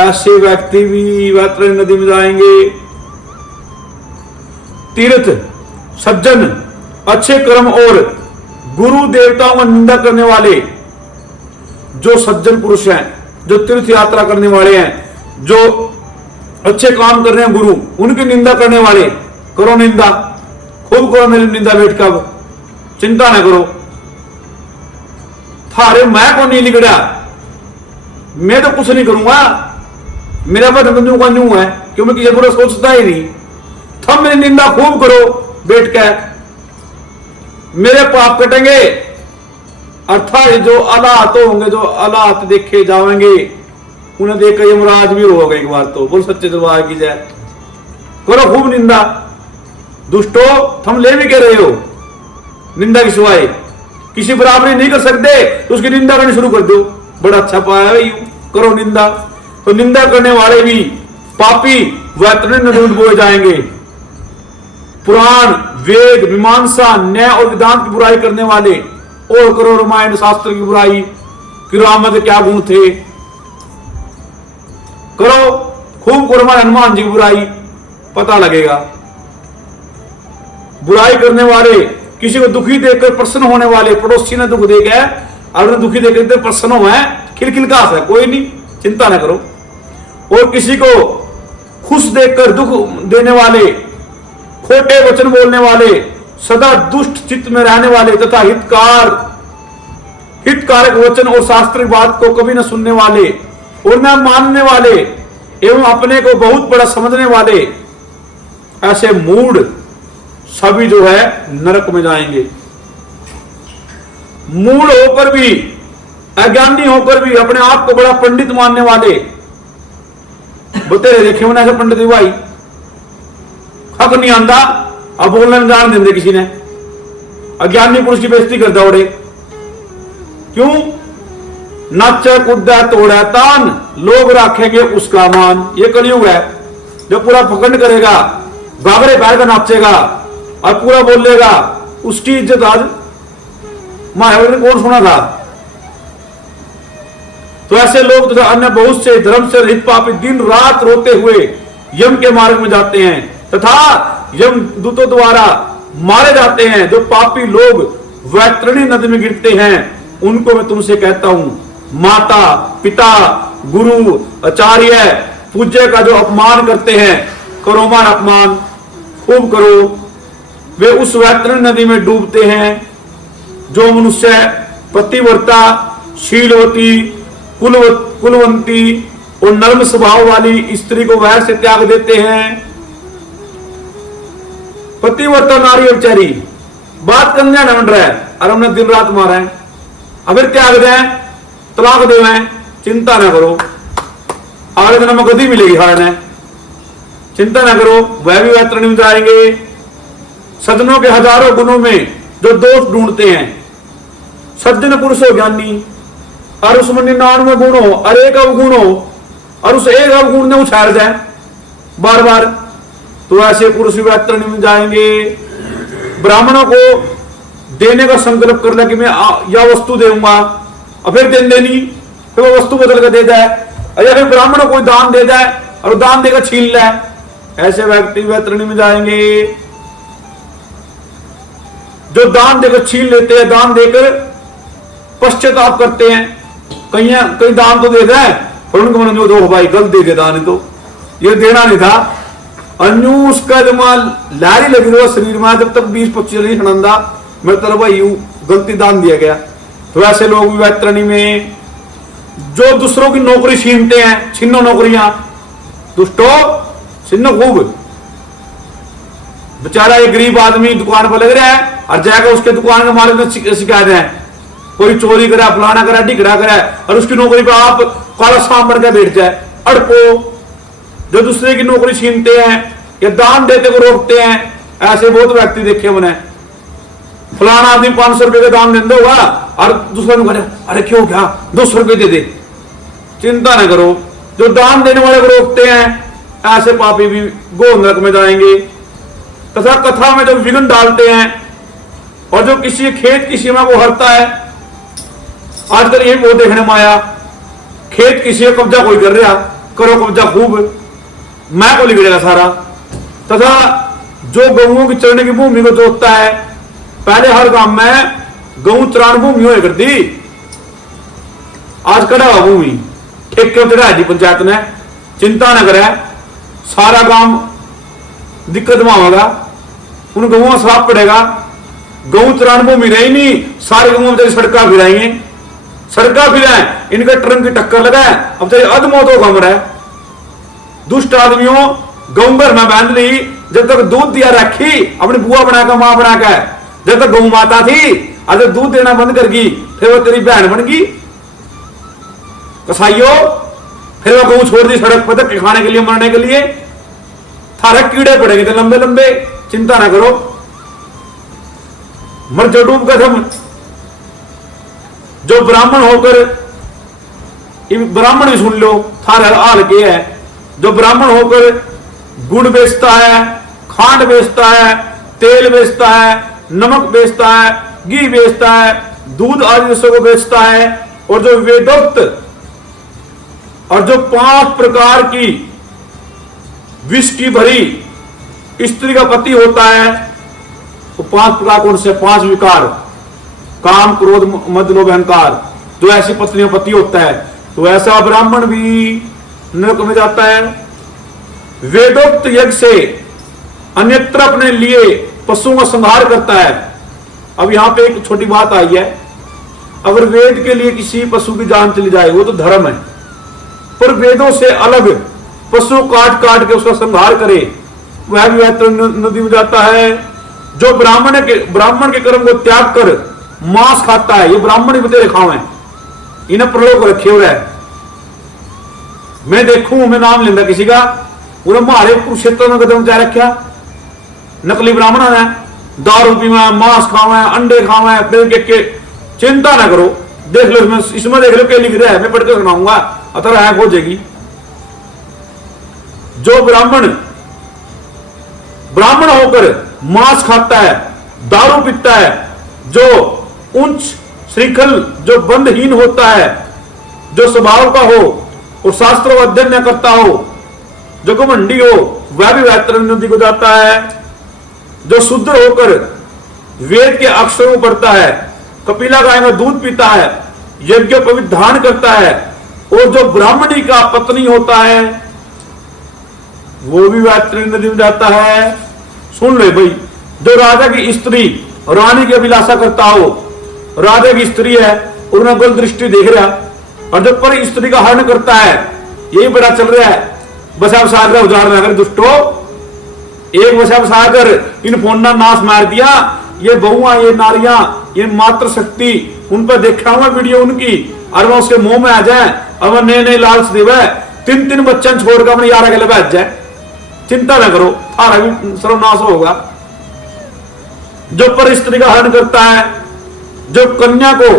ऐसे व्यक्ति भी वैतरणी नदी में जाएंगे। तीर्थ, सज्जन, अच्छे कर्म और गुरु देवताओं का निंदा करने वाले, जो सज्जन पुरुष हैं, जो तीर्थ यात्रा करने वाले हैं, जो अच्छे काम कर रहे हैं, गुरु उनकी निंदा करने वाले, करो निंदा, खूब करो मेरी निंदा बैठ कर, चिंता ना करो। थारे मैं को नहीं लिगड़ा, मैं तो कुछ नहीं करूंगा, मेरा बदन न्यू का न्यू है, क्यों मैं किसी बुरा सोचता ही नहीं। थम मेरी निंदा खूब करो बैठ के, मेरे पाप कटेंगे। अर्थात जो अलाहत होंगे, जो अलाहत देखे जाएंगे, उन्हें देखकर यमराज भी होगा एक बार। तो बोल सच्चे दरबार की जय। करो खूब निंदा। दुष्टो थम ले भी कह रहे हो निंदा की सिवाय किसी बराबरी नहीं कर सकते, तो उसकी निंदा करनी शुरू कर दो। बड़ा अच्छा पाया है, करो निंदा। तो निंदा करने वाले भी पापी वैतरणी नदी में डुबोए जाएंगे। पुराण, वेद, मीमांसा, न्याय और वेदांत की बुराई करने वाले और करो रामायण शास्त्र की बुराई कि राम में क्या गुण थे। करो खूब करो हनुमान जी की बुराई, पता लगेगा। बुराई करने वाले, किसी को दुखी देखकर प्रसन्न होने वाले, पड़ोसी ने दुख देखा और उन्हें दुखी देखकर प्रसन्न हुआ है, खिलखिल का है, कोई नहीं, चिंता ना करो। और किसी को खुश देखकर दुख देने वाले, खोटे वचन बोलने वाले, सदा दुष्ट चित्त में रहने वाले तथा हितकारक वचन और शास्त्रीय बात को कभी न सुनने वाले और न मानने वाले एवं अपने को बहुत बड़ा समझने वाले, ऐसे मूढ़ सभी जो है नरक में जाएंगे। मूढ़ होकर भी, अज्ञानी होकर भी अपने आप को बड़ा पंडित मानने वाले, बतेरे देखे मैंने ऐसे पंडित भाई, हक नहीं आंदा अब बोलने में जान देंगे किसी ने, अज्ञानी पुरुष की बेइज्जती कर दौड़े। क्यों? नाचे कूदा तोड़ा तान, लोग रखेंगे उसका मान। ये कलयुग है, जो पूरा फकंड करेगा, बाबरे पैर का नाचेगा और पूरा बोलेगा, उसकी इज्जत आज महावीर ने कौन सुना था। तो ऐसे लोग तथा अन्य बहुत से धर्म से रहित पापी दिन रात रोते हुए यम के मार्ग में जाते हैं तथा यम दूतों द्वारा मारे जाते हैं। जो पापी लोग वैतरणी नदी में गिरते हैं, उनको मैं तुमसे कहता हूं, माता, पिता, गुरु, आचार्य, पूज्य का जो अपमान करते हैं, करो मान अपमान खूब करो, वे उस वैतरणी नदी में डूबते हैं। जो मनुष्य पतिव्रता, शीलवती, कुलवंती और नर्म स्वभाव वाली स्त्री को वैर से त्याग देते हैं। पतिव्रता नारी और बेचारी बात करने न बन रहा है और हमने दिन रात मारा है, अब त्याग दें, तलाक देवें, चिंता ना करो, अगले दिन हमें गति मिलेगी हारने, चिंता ना करो, वह भी वैतरणी में जाएंगे। सज्जनों के हजारों गुणों में जो दोष ढूंढते हैं, सज्जन पुरुष हो ज्ञानी और उसमें 99 गुण हो और एक अवगुण हो और उस एक अवगुण ने उछाल जाए बार बार, तो ऐसे पुरुष भी वैतरणी में जाएंगे। ब्राह्मणों को देने का संकल्प कर ले कि मैं यह वस्तु दूंगा, और फिर देनी, फिर वो वस्तु बदल कर दे जाए, या फिर ब्राह्मणों को दान दे जाए और दान देकर छीन ले, ऐसे व्यक्ति वैतरणी में जाएंगे। जो दान देकर छीन लेते हैं, दान देकर पश्चाताप करते हैं, कहीं दान तो दे दे पर उनको मन जो दो भाई गलत दे दे दान, तो ये देना नहीं था। अन्यू उसका जब लारी लगी रहा शरीर में, जब तक 20-25 नहीं खनंदा मेरे तरफ भाई गलती दान दिया गया। तो ऐसे लोग भी वैतरणी में, जो दूसरों की नौकरी छीनते हैं, छीनो नौकरियां, दुष्टो छीनो खूब। बेचारा एक गरीब आदमी दुकान पर लग रहा है और जाकर उसके दुकान के मालिक ने शिकायत है, कोई चोरी करा, फलाना करा, ढिकड़ा करा, और उसकी नौकरी पर आप काला सांप बन के बैठ जाए, अड़पो। जो दूसरे की नौकरी छीनते हैं या दान देते को रोकते हैं, ऐसे बहुत व्यक्ति देखे मैंने। फलाना आदमी 500 रुपए का दान देता होगा और दूसरा ने कहा, अरे क्यों, क्या 200 रुपए दे दे, चिंता ना करो। जो दान देने वाले को रोकते हैं, ऐसे पापी भी गो नरक में जाएंगे। तथा कथा में जो विघ्न डालते हैं और जो किसी खेत की सीमा को हरता है, आजकल ये बहुत देखने में आया, खेत किसी का कब्जा कोई कर रहा, करो कब्जा खूब, मैं को लिखेगा सारा। तथा जो गऊओं की चरने की भूमि को जोतता है, पहले हर गांव में गऊ चरान भूमि हुआ करती, आज कड़ा हुआ भूमि ठेके चढ़ा दी पंचायत ने, चिंता न करे, सारा गांव दिक्कत में होगा, उन गऊओं का श्राप पड़ेगा। गऊ चरान भूमि रही नहीं, सारे गऊ में सड़का फिराएंगे, सड़का फिराए, इनका ट्रक की टक्कर लगाए, अब चाहे अधमौत हो गम रहा है। दुष्ट आदमियों गऊ घर में बांध ली, जब तक दूध दिया रखी अपनी बुआ बनाकर मां बनाकर, जब तक गौ माता थी अगर दूध देना बंद कर गई फिर वो तेरी बहन बन गई कसाईयों। फिर वो गऊ छोड़ दी सड़क पर तक खाने के लिए मरने के लिए। थारे कीड़े पड़ेंगे तो लंबे लंबे, चिंता ना करो, मर जो डूब कर हम। जो ब्राह्मण होकर, ब्राह्मण भी सुन लो थारे हाल के है, जो ब्राह्मण होकर गुड़ बेचता है, खांड बेचता है, तेल बेचता है, नमक बेचता है, घी बेचता है, दूध आदि को बेचता है, और जो वेदोक्त और जो 5 प्रकार की विष की भरी स्त्री का पति होता है, तो 5 प्रकार कौन से? 5 विकार, काम क्रोध मद लोभ अहंकार, जो ऐसी पत्नियों पति होता है, तो ऐसा ब्राह्मण भी नरक में जाता है। वेदोक्त यज्ञ से अन्यत्र अपने लिए पशुओं का संहार करता है। अब यहां पे एक छोटी बात आई है, अगर वेद के लिए किसी पशु की जान चली जाए वो तो धर्म है, पर वेदों से अलग पशु काट काट के उसका संहार करे वह भी नदी में जाता है। जो ब्राह्मण के कर्म को त्याग कर मांस खाता है, ये ब्राह्मण ही बतेरे खावे, इन्हें प्रलोभ को रखे हुए है। मैं देखूं, मैं नाम लेंदा किसी का, उन्हें मारे कुरुक्षेत्र में कदम जा रखा, नकली ब्राह्मण है, दारू पीवा, मांस खावा, अंडे खावा, के चिंता ना करो, देख लो इसमें देख लो क्या लिख रहा है, मैं पढ़ के सुनाऊंगा, अतर है हो जाएगी। जो ब्राह्मण होकर मांस खाता है, दारू पीता है, जो उच्च श्रृंखल, जो बंधहीन होता है, जो स्वभाव का हो और शास्त्रों का अध्ययन न करता हो, जो घमंडी हो, वह भी वैतरणी नदी को जाता है। जो शुद्ध होकर वेद के अक्षरों को पढ़ता है, कपिला गाय का दूध पीता है, यज्ञ पवित्र दान करता है, और जो ब्राह्मणी का पत्नी होता है वो भी वैतरणी नदी में जाता है। सुन ले भाई, जो राजा की स्त्री रानी की अभिलाषा करता हो, राजा की स्त्री है और उन्हें गल दृष्टि देख रहा, और जब पर स्त्री का हरण करता है, यही बड़ा चल रहा है। बसा सागर उजाड़ नगर दुष्टो, एक बसा सागर इन फोना नाश मार दिया। ये बहुआ, ये नारियां, ये मात्र शक्ति, उन पर देखा हुआ वीडियो उनकी, और वह उसके मुंह में आ जाए और वह नए नए लालच देवे, 3 बच्चन छोड़कर अपने 11 के लिए बैठ जाए। चिंता न करो, थारा भी सर्वनाश होगा। जो पर स्त्री का हरण करता है, जो कन्या को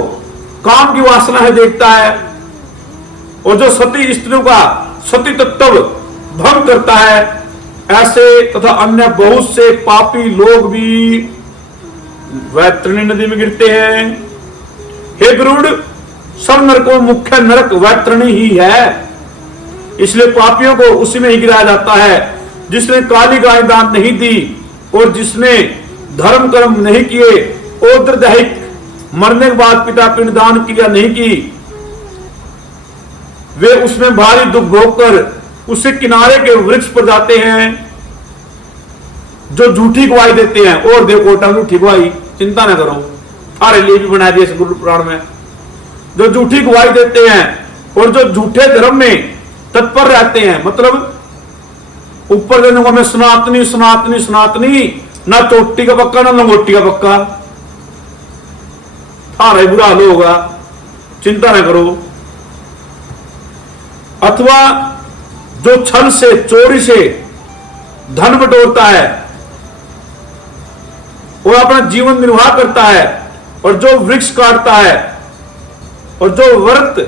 काम की वासना है देखता है, और जो सती स्त्रियों का सती तत्व भंग करता है, ऐसे तथा अन्य बहुत से पापी लोग भी वैतरणी नदी में गिरते हैं। हे गरुड़, सब नरकों मुख्य नरक वैतरणी ही है, इसलिए पापियों को उसी में ही गिराया जाता है। जिसने काली गाय दान नहीं दी और जिसने धर्म कर्म नहीं किए, औद्र दैहिक मरने के बाद पिता पिंडदान क्रिया नहीं की, वे उसमें भारी दुख भोग कर उससे किनारे के वृक्ष पर जाते हैं। जो झूठी गवाही देते हैं, और देव कोटा झूठी गवाही, चिंता न करो, थारे लिए भी बना दिया गुरु पुराण में। जो झूठी गवाही देते हैं और जो झूठे धर्म में तत्पर रहते हैं, मतलब ऊपर देने को मैं सनातनी सनातनी सनातनी, ना चोटी का पक्का ना लंगोटी का पक्का, थारा बुरा हाल होगा, चिंता न करो। अथवा जो छल से चोरी से धन बटोरता है और अपना जीवन निर्वाह करता है, और जो वृक्ष काटता है, और जो व्रत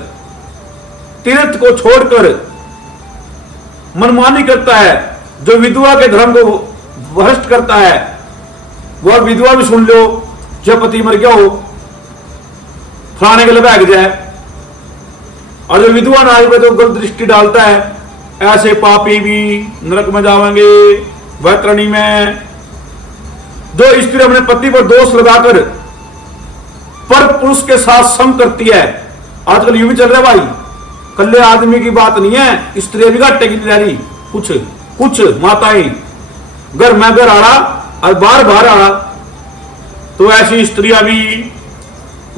तीर्थ को छोड़कर मनमानी करता है, जो विधवा के धर्म को भ्रष्ट करता है, वह विधवा भी सुन लो, जब पति मर गया हो फलाने के लिए भाग जाए, और जो विधवा नारी पे तो गलत दृष्टि डालता है, ऐसे पापी भी नरक में जाएंगे वैतरणी में। जो स्त्री अपने पति पर दोष लगाकर पर पुरुष के साथ सम करती है, आजकल यूं भी चल रहा है भाई, कल्ले आदमी की बात नहीं है, स्त्री भी घाटे की नहीं रह रही, कुछ माताएं घर में घर आ रहा और बाहर आ रहा, तो ऐसी स्त्रियां भी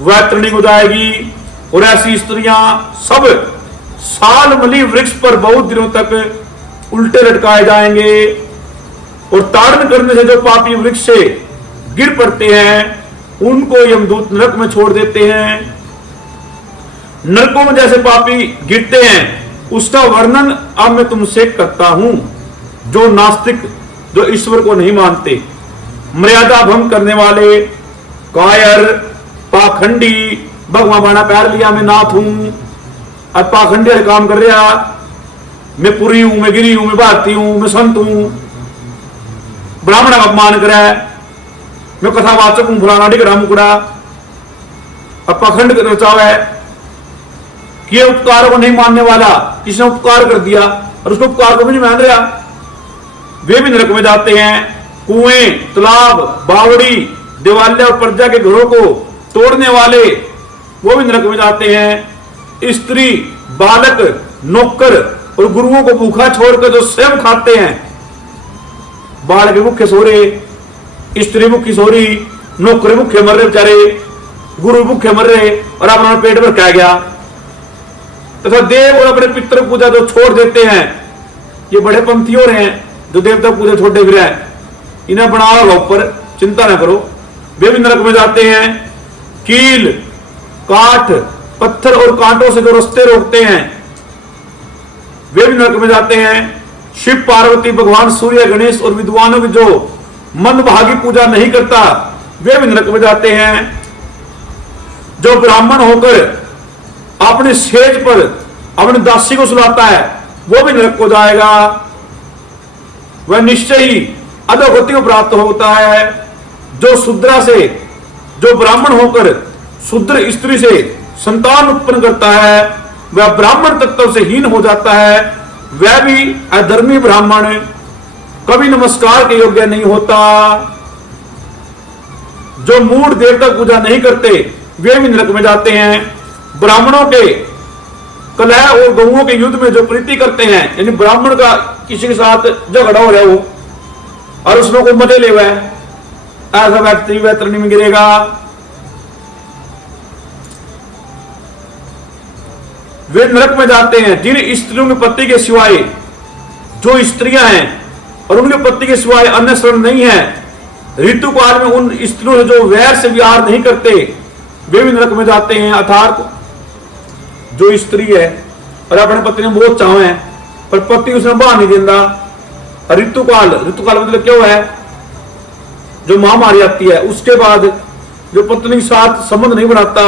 वैतरणी को जाएगी। और ऐसी स्त्रियां सब साल मली वृक्ष पर बहुत दिनों तक उल्टे लटकाए जाएंगे। और ताड़न करने से जो पापी वृक्ष से गिर पड़ते हैं उनको यमदूत नरक में छोड़ देते हैं। नरकों में जैसे पापी गिरते हैं उसका वर्णन अब मैं तुमसे करता हूं। जो नास्तिक, जो ईश्वर को नहीं मानते, मर्यादा भंग करने वाले, कायर, पाखंडी, भगवान बाणा पैर लिया मैं नाथ हूं, अब पाखंडी वाले काम कर रहा, मैं पुरी हूं, मैं गिरी हूं, मैं भारती हूं, मैं संत हूं, ब्राह्मण का अपमान करे, मैं कथावाचक हूं, फलाना डिगड़ा मुकड़ा, अब पाखंड रचावा है कि ये उपकार को नहीं मानने वाला, किसने उपकार कर दिया और उसको उपकार को भी नहीं मान रहा, वे भी नरक में जाते हैं। कुएं, तालाब, बावड़ी, दिवालिया और प्रजा के घरों को तोड़ने वाले वो भी नरक में जाते हैं। स्त्री, बालक, नौकर और गुरुओं को भूखा छोड़कर जो स्वयं खाते हैं, बालक भूखे सो रहे, स्त्री भूखी सो रही, नौकर भूखे मर रहे बेचारे, गुरु भूखे मर रहे और अपना पेट भर कह गया, तथा देव और अपने पितृ पूजा जो छोड़ देते हैं, ये बड़े पंथी हो रहे हैं जो देवता पूजा छोड़ते फिर है, इन्हें बना होगा ऊपर, चिंता ना करो, वे भी नरक में जाते हैं। कील, काठ, पत्थर और कांटों से जो रास्ते रोकते हैं वे भी नरक में जाते हैं। शिव, पार्वती, भगवान सूर्य, गणेश और विद्वानों की जो मंदभागी पूजा नहीं करता वे भी नरक में जाते हैं। जो ब्राह्मण होकर अपने सेज पर अपने दासी को सुलाता है वो भी नरक को जाएगा, वह निश्चय ही अधोगति को प्राप्त होता है। जो शूद्रा से, जो ब्राह्मण होकर शूद्र स्त्री से संतान उत्पन्न करता है वह ब्राह्मण तत्व से हीन हो जाता है, वह भी अधर्मी ब्राह्मण कभी नमस्कार के योग्य नहीं होता। जो मूढ़ देवता पूजा नहीं करते वे भी नरक में जाते हैं। ब्राह्मणों के कलह और गौओं के युद्ध में जो प्रीति करते हैं, यानी ब्राह्मण का किसी के साथ झगड़ा हो रहा हो और उसमें कोई मजे ले हुआ है, ऐसा व्यक्ति वैतरणी में गिरेगा। वे नरक में जाते हैं। जिन स्त्रियों के पति के सिवाय, जो स्त्रियां हैं और उनके पति के सिवाय अन्य शरण नहीं है, ऋतु काल में उन स्त्रियों से जो वैर से विहार नहीं करते वे भी नरक में जाते हैं। अर्थात जो स्त्री है और अपने पति ने बहुत चाहे हैं पर पति उसने बाहर नहीं देता, ऋतुकाल मतलब क्या है, जो महामारी आती है उसके बाद जो पत्नी के साथ संबंध नहीं बनाता,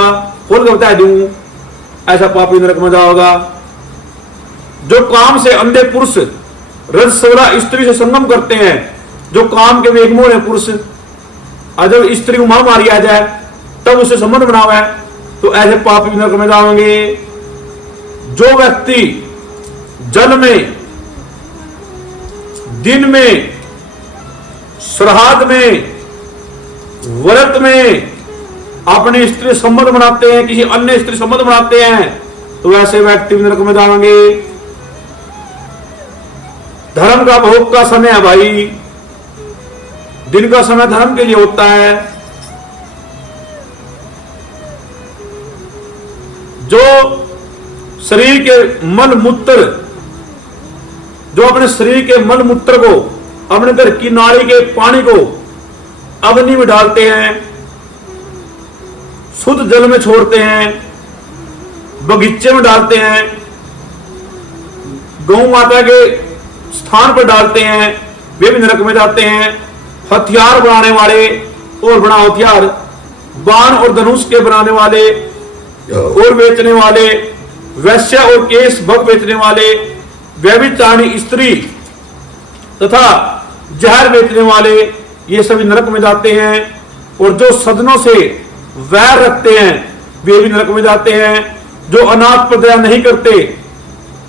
खोल कर बता दूं, ऐसा पापी नरक में जाओगा। जो काम से अंधे पुरुष रजस्वला स्त्री से संगम करते हैं, जो काम के वेगमोह है पुरुष, और जब स्त्री को महामारी आ जाए तब उससे संबंध बनावा है तो ऐसे पापी नरक में जाओगे। जो व्यक्ति जल में, दिन में, श्राद्ध में, व्रत में अपने स्त्री संबंध बनाते हैं, किसी अन्य स्त्री संबंध बनाते हैं तो ऐसे व्यक्ति नरक में जाएंगे। धर्म का भोग का समय है भाई, दिन का समय धर्म के लिए होता है। जो शरीर के मल मूत्र, जो अपने शरीर के मल मूत्र को अपने घर की नाली के पानी को अग्नि में डालते हैं, शुद्ध जल में छोड़ते हैं, बगीचे में डालते हैं, गौ माता के स्थान पर डालते हैं, वे भी नरक में जाते हैं। हथियार बनाने वाले और बना हथियार, बाण और धनुष के बनाने वाले और बेचने वाले, वैश्य और केश भग बेचने वाले, व्यभिचारिणी स्त्री तथा जहर बेचने वाले, ये सभी नरक में जाते हैं। और जो सदनों से वैर रखते हैं वे भी नरक में जाते हैं। जो अनाथ पर दया नहीं करते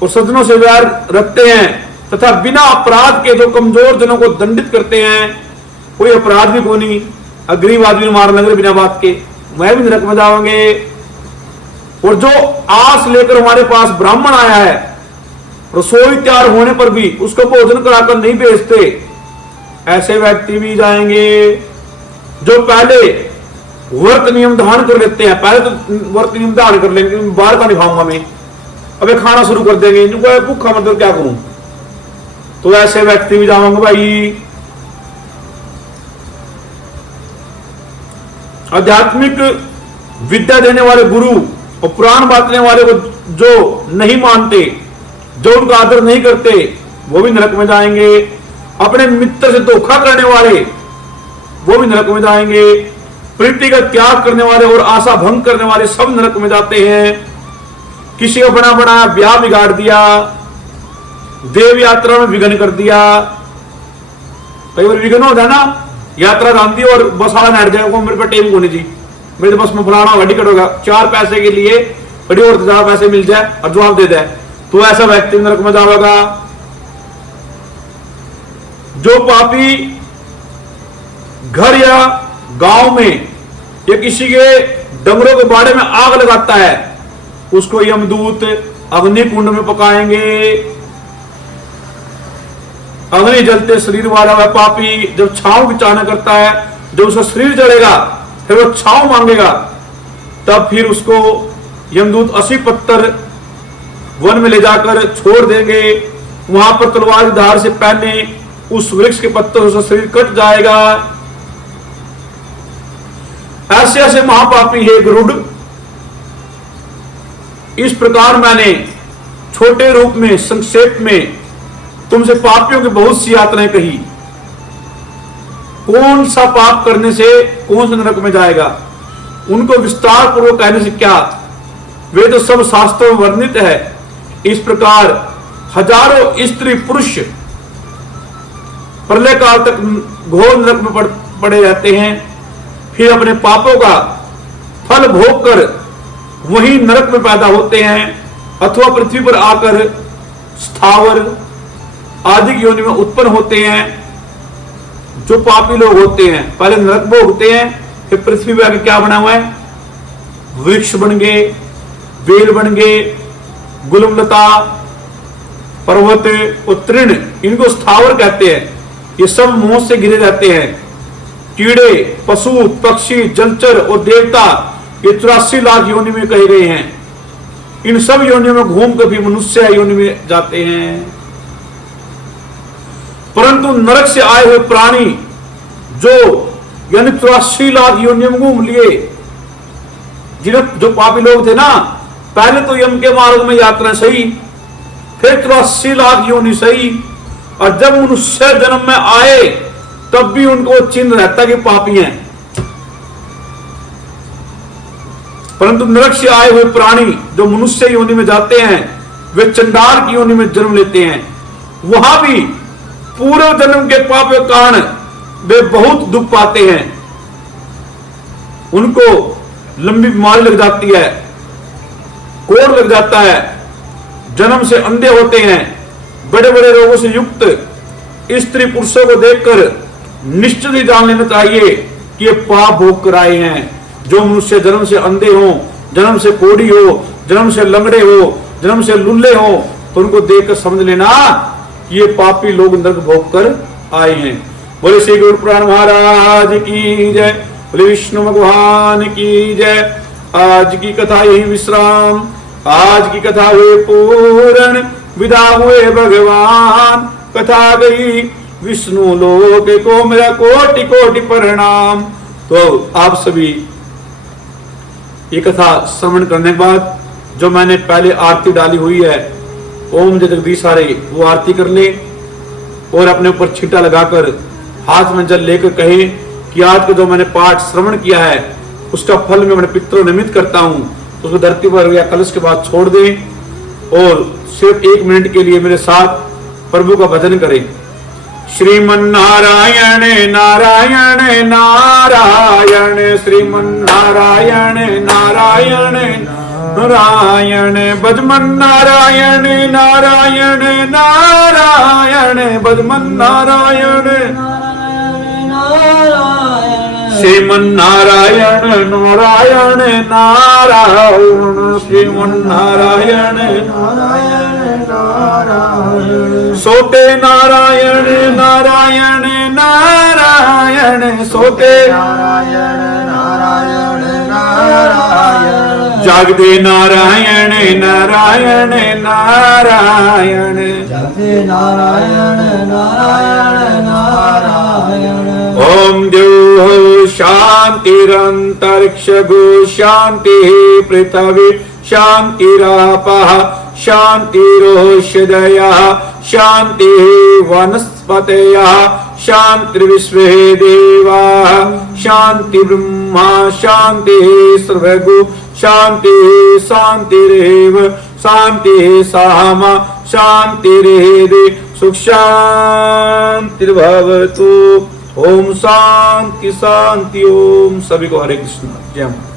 और सदनों से वैर रखते हैं तथा बिना अपराध के जो कमजोर जनों को दंडित करते हैं, कोई अपराध भी को नहीं, गरीब आदमी मारने लगे बिना बात के, वह भी नरक में जाओगे। और जो आस लेकर हमारे पास ब्राह्मण आया है, रसोई तैयार होने पर भी उसको भोजन कराकर नहीं भेजते, ऐसे व्यक्ति भी जाएंगे। जो पहले व्रत नियम धारण कर लेते हैं, पहले तो व्रत नियम धारण कर लेंगे, बाहर का नहीं खाऊंगा मैं, अबे खाना शुरू कर देंगे, भूखा मतलब क्या करूं, तो ऐसे व्यक्ति भी जाऊंगा भाई। आध्यात्मिक विद्या देने वाले गुरु और पुराण बांटने वाले को जो नहीं मानते, जो उनका आदर नहीं करते, वो भी नरक में जाएंगे। अपने मित्र से धोखा करने वाले वो भी नरक में जाएंगे। प्रीति का त्याग करने वाले और आशा भंग करने वाले सब नरक में जाते हैं। किसी का बना बना ब्याह बिगाड़ दिया, देव यात्रा में विघ्न कर दिया। कई बार विघ्न हो जाए ना, यात्रा जानती और बस आला नहर जाएगा, मेरे पे टेम होनी जी, मेरे बस में फलाना होगा, टिकट होगा, 4 पैसे के लिए बड़ी और ज्यादा पैसे मिल जाए और जवाब दे दे, तो ऐसा व्यक्ति नरक में जाएगा। जो पापी घर या गांव में या किसी के डंगरों के बाड़े में आग लगाता है, उसको यमदूत अग्नि कुंड में पकाएंगे। अग्नि जलते शरीर वाला वह पापी जब छांव की चाहना करता है, जब उसका शरीर जलेगा फिर वो छांव मांगेगा, तब फिर उसको यमदूत 80 पत्थर वन में ले जाकर छोड़ देंगे। वहां पर तलवार की धार से पहने उस वृक्ष के पत्तों से शरीर कट जाएगा। ऐसे ऐसे महापापी है गरुड़। इस प्रकार मैंने छोटे रूप में संक्षेप में तुमसे पापियों की बहुत सी यातनाएं कही। कौन सा पाप करने से कौन सा नरक में जाएगा, उनको विस्तार पूर्वक कहने से क्या, वे तो सब शास्त्रों में वर्णित है। इस प्रकार हजारों स्त्री पुरुष प्रलय काल तक घोर नरक में पड़े रहते हैं, फिर अपने पापों का फल भोग कर वही नरक में पैदा होते हैं, अथवा पृथ्वी पर आकर स्थावर आदि योनि में उत्पन्न होते हैं। जो पापी लोग होते हैं पहले नरक भोगते हैं, फिर पृथ्वी पर आकर क्या बना हुआ है, वृक्ष बन गए, बेल बन गए, गुलमलता, पर्वत और तृण, इनको स्थावर कहते हैं। ये सब मोह से घिरे रहते हैं। कीड़े, पशु, पक्षी, जलचर और देवता, ये 84 लाख योनि में कहे गए हैं। इन सब योनियों में घूम कर भी मनुष्य योनि में जाते हैं। परंतु नरक से आए हुए प्राणी जो यानी 84 लाख योनियों में घूम लिए, जिन्हें जो पापी लोग थे ना, पहले तो यम के मार्ग में यात्रा सही, फिर 84 लाख योनि सही, और जब मनुष्य जन्म में आए तब भी उनको चिन्ह रहता कि पापी हैं। परंतु नरक से आए हुए प्राणी जो मनुष्य योनि में जाते हैं, वे चंडाल की योनि में जन्म लेते हैं। वहां भी पूर्व जन्म के पाप के कारण वे बहुत दुख पाते हैं। उनको लंबी बीमारी लग जाती है, कोढ़ लग जाता है, जन्म से अंधे होते हैं, बड़े बड़े रोगों से युक्त स्त्री पुरुषों को देखकर निश्चित ही जान लेना चाहिए कि ये पाप भोग कर आए हैं। जो मनुष्य जन्म से अंधे हो, जन्म से कोढ़ी हो, जन्म से लंगड़े हो, जन्म से लुल्ले हो, तो उनको देखकर समझ लेना कि ये पापी लोग नरक भोग कर आए हैं। बोले श्री गुरु पुराण महाराज की जय, बोले विष्णु भगवान की जय। आज की कथा यही विश्राम, आज की कथा हुए पूर्ण, विदा हुए भगवान। कथा गई विष्णु लोक को मेरा कोटि कोटि प्रणाम। तो आप सभी ये कथा श्रवण करने के बाद जो मैंने पहले आरती डाली हुई है, ओम जय जगदीश हरे, वो आरती कर ले और अपने ऊपर छींटा लगाकर हाथ में जल लेकर कहे कि आज का जो मैंने पाठ श्रवण किया है उसका फल मैं अपने पितरों निमित्त करता हूं। उसको धरती पर या कलश के बाद छोड़ दे और सिर्फ 1 मिनट के लिए मेरे साथ प्रभु का भजन करें। श्रीमन नारायण नारायण नारायण, श्रीमन नारायण नारायण नारायण, भजमन नारायण नारायण नारायण, भजमन नारायण श्रीमन नारायण नारायण नारायण, श्रीमन नारायण नारायण नारायण, सोते नारायण नारायण नारायण, सोते नारायण नारायण नारायण, जागदे नारायण नारायण नारायण, जागदे नारायण नारायण नारायण। ओम द्यौः शान्तिरन्तरिक्षगो शान्तिः पृथिवी शान्तिरापः शान्तिरोषधयः शान्तिः वनस्पतयः शान्तिर्विश्वे देवाः शान्तिर्ब्रह्मा शान्तिः सर्वगो शान्तिः शान्तिरेव शान्तिः सामा शान्तिरेधि सुख शान्तिर्भवतु। ओम शांति शांति। ओम सभी को हरे कृष्ण। जय मां।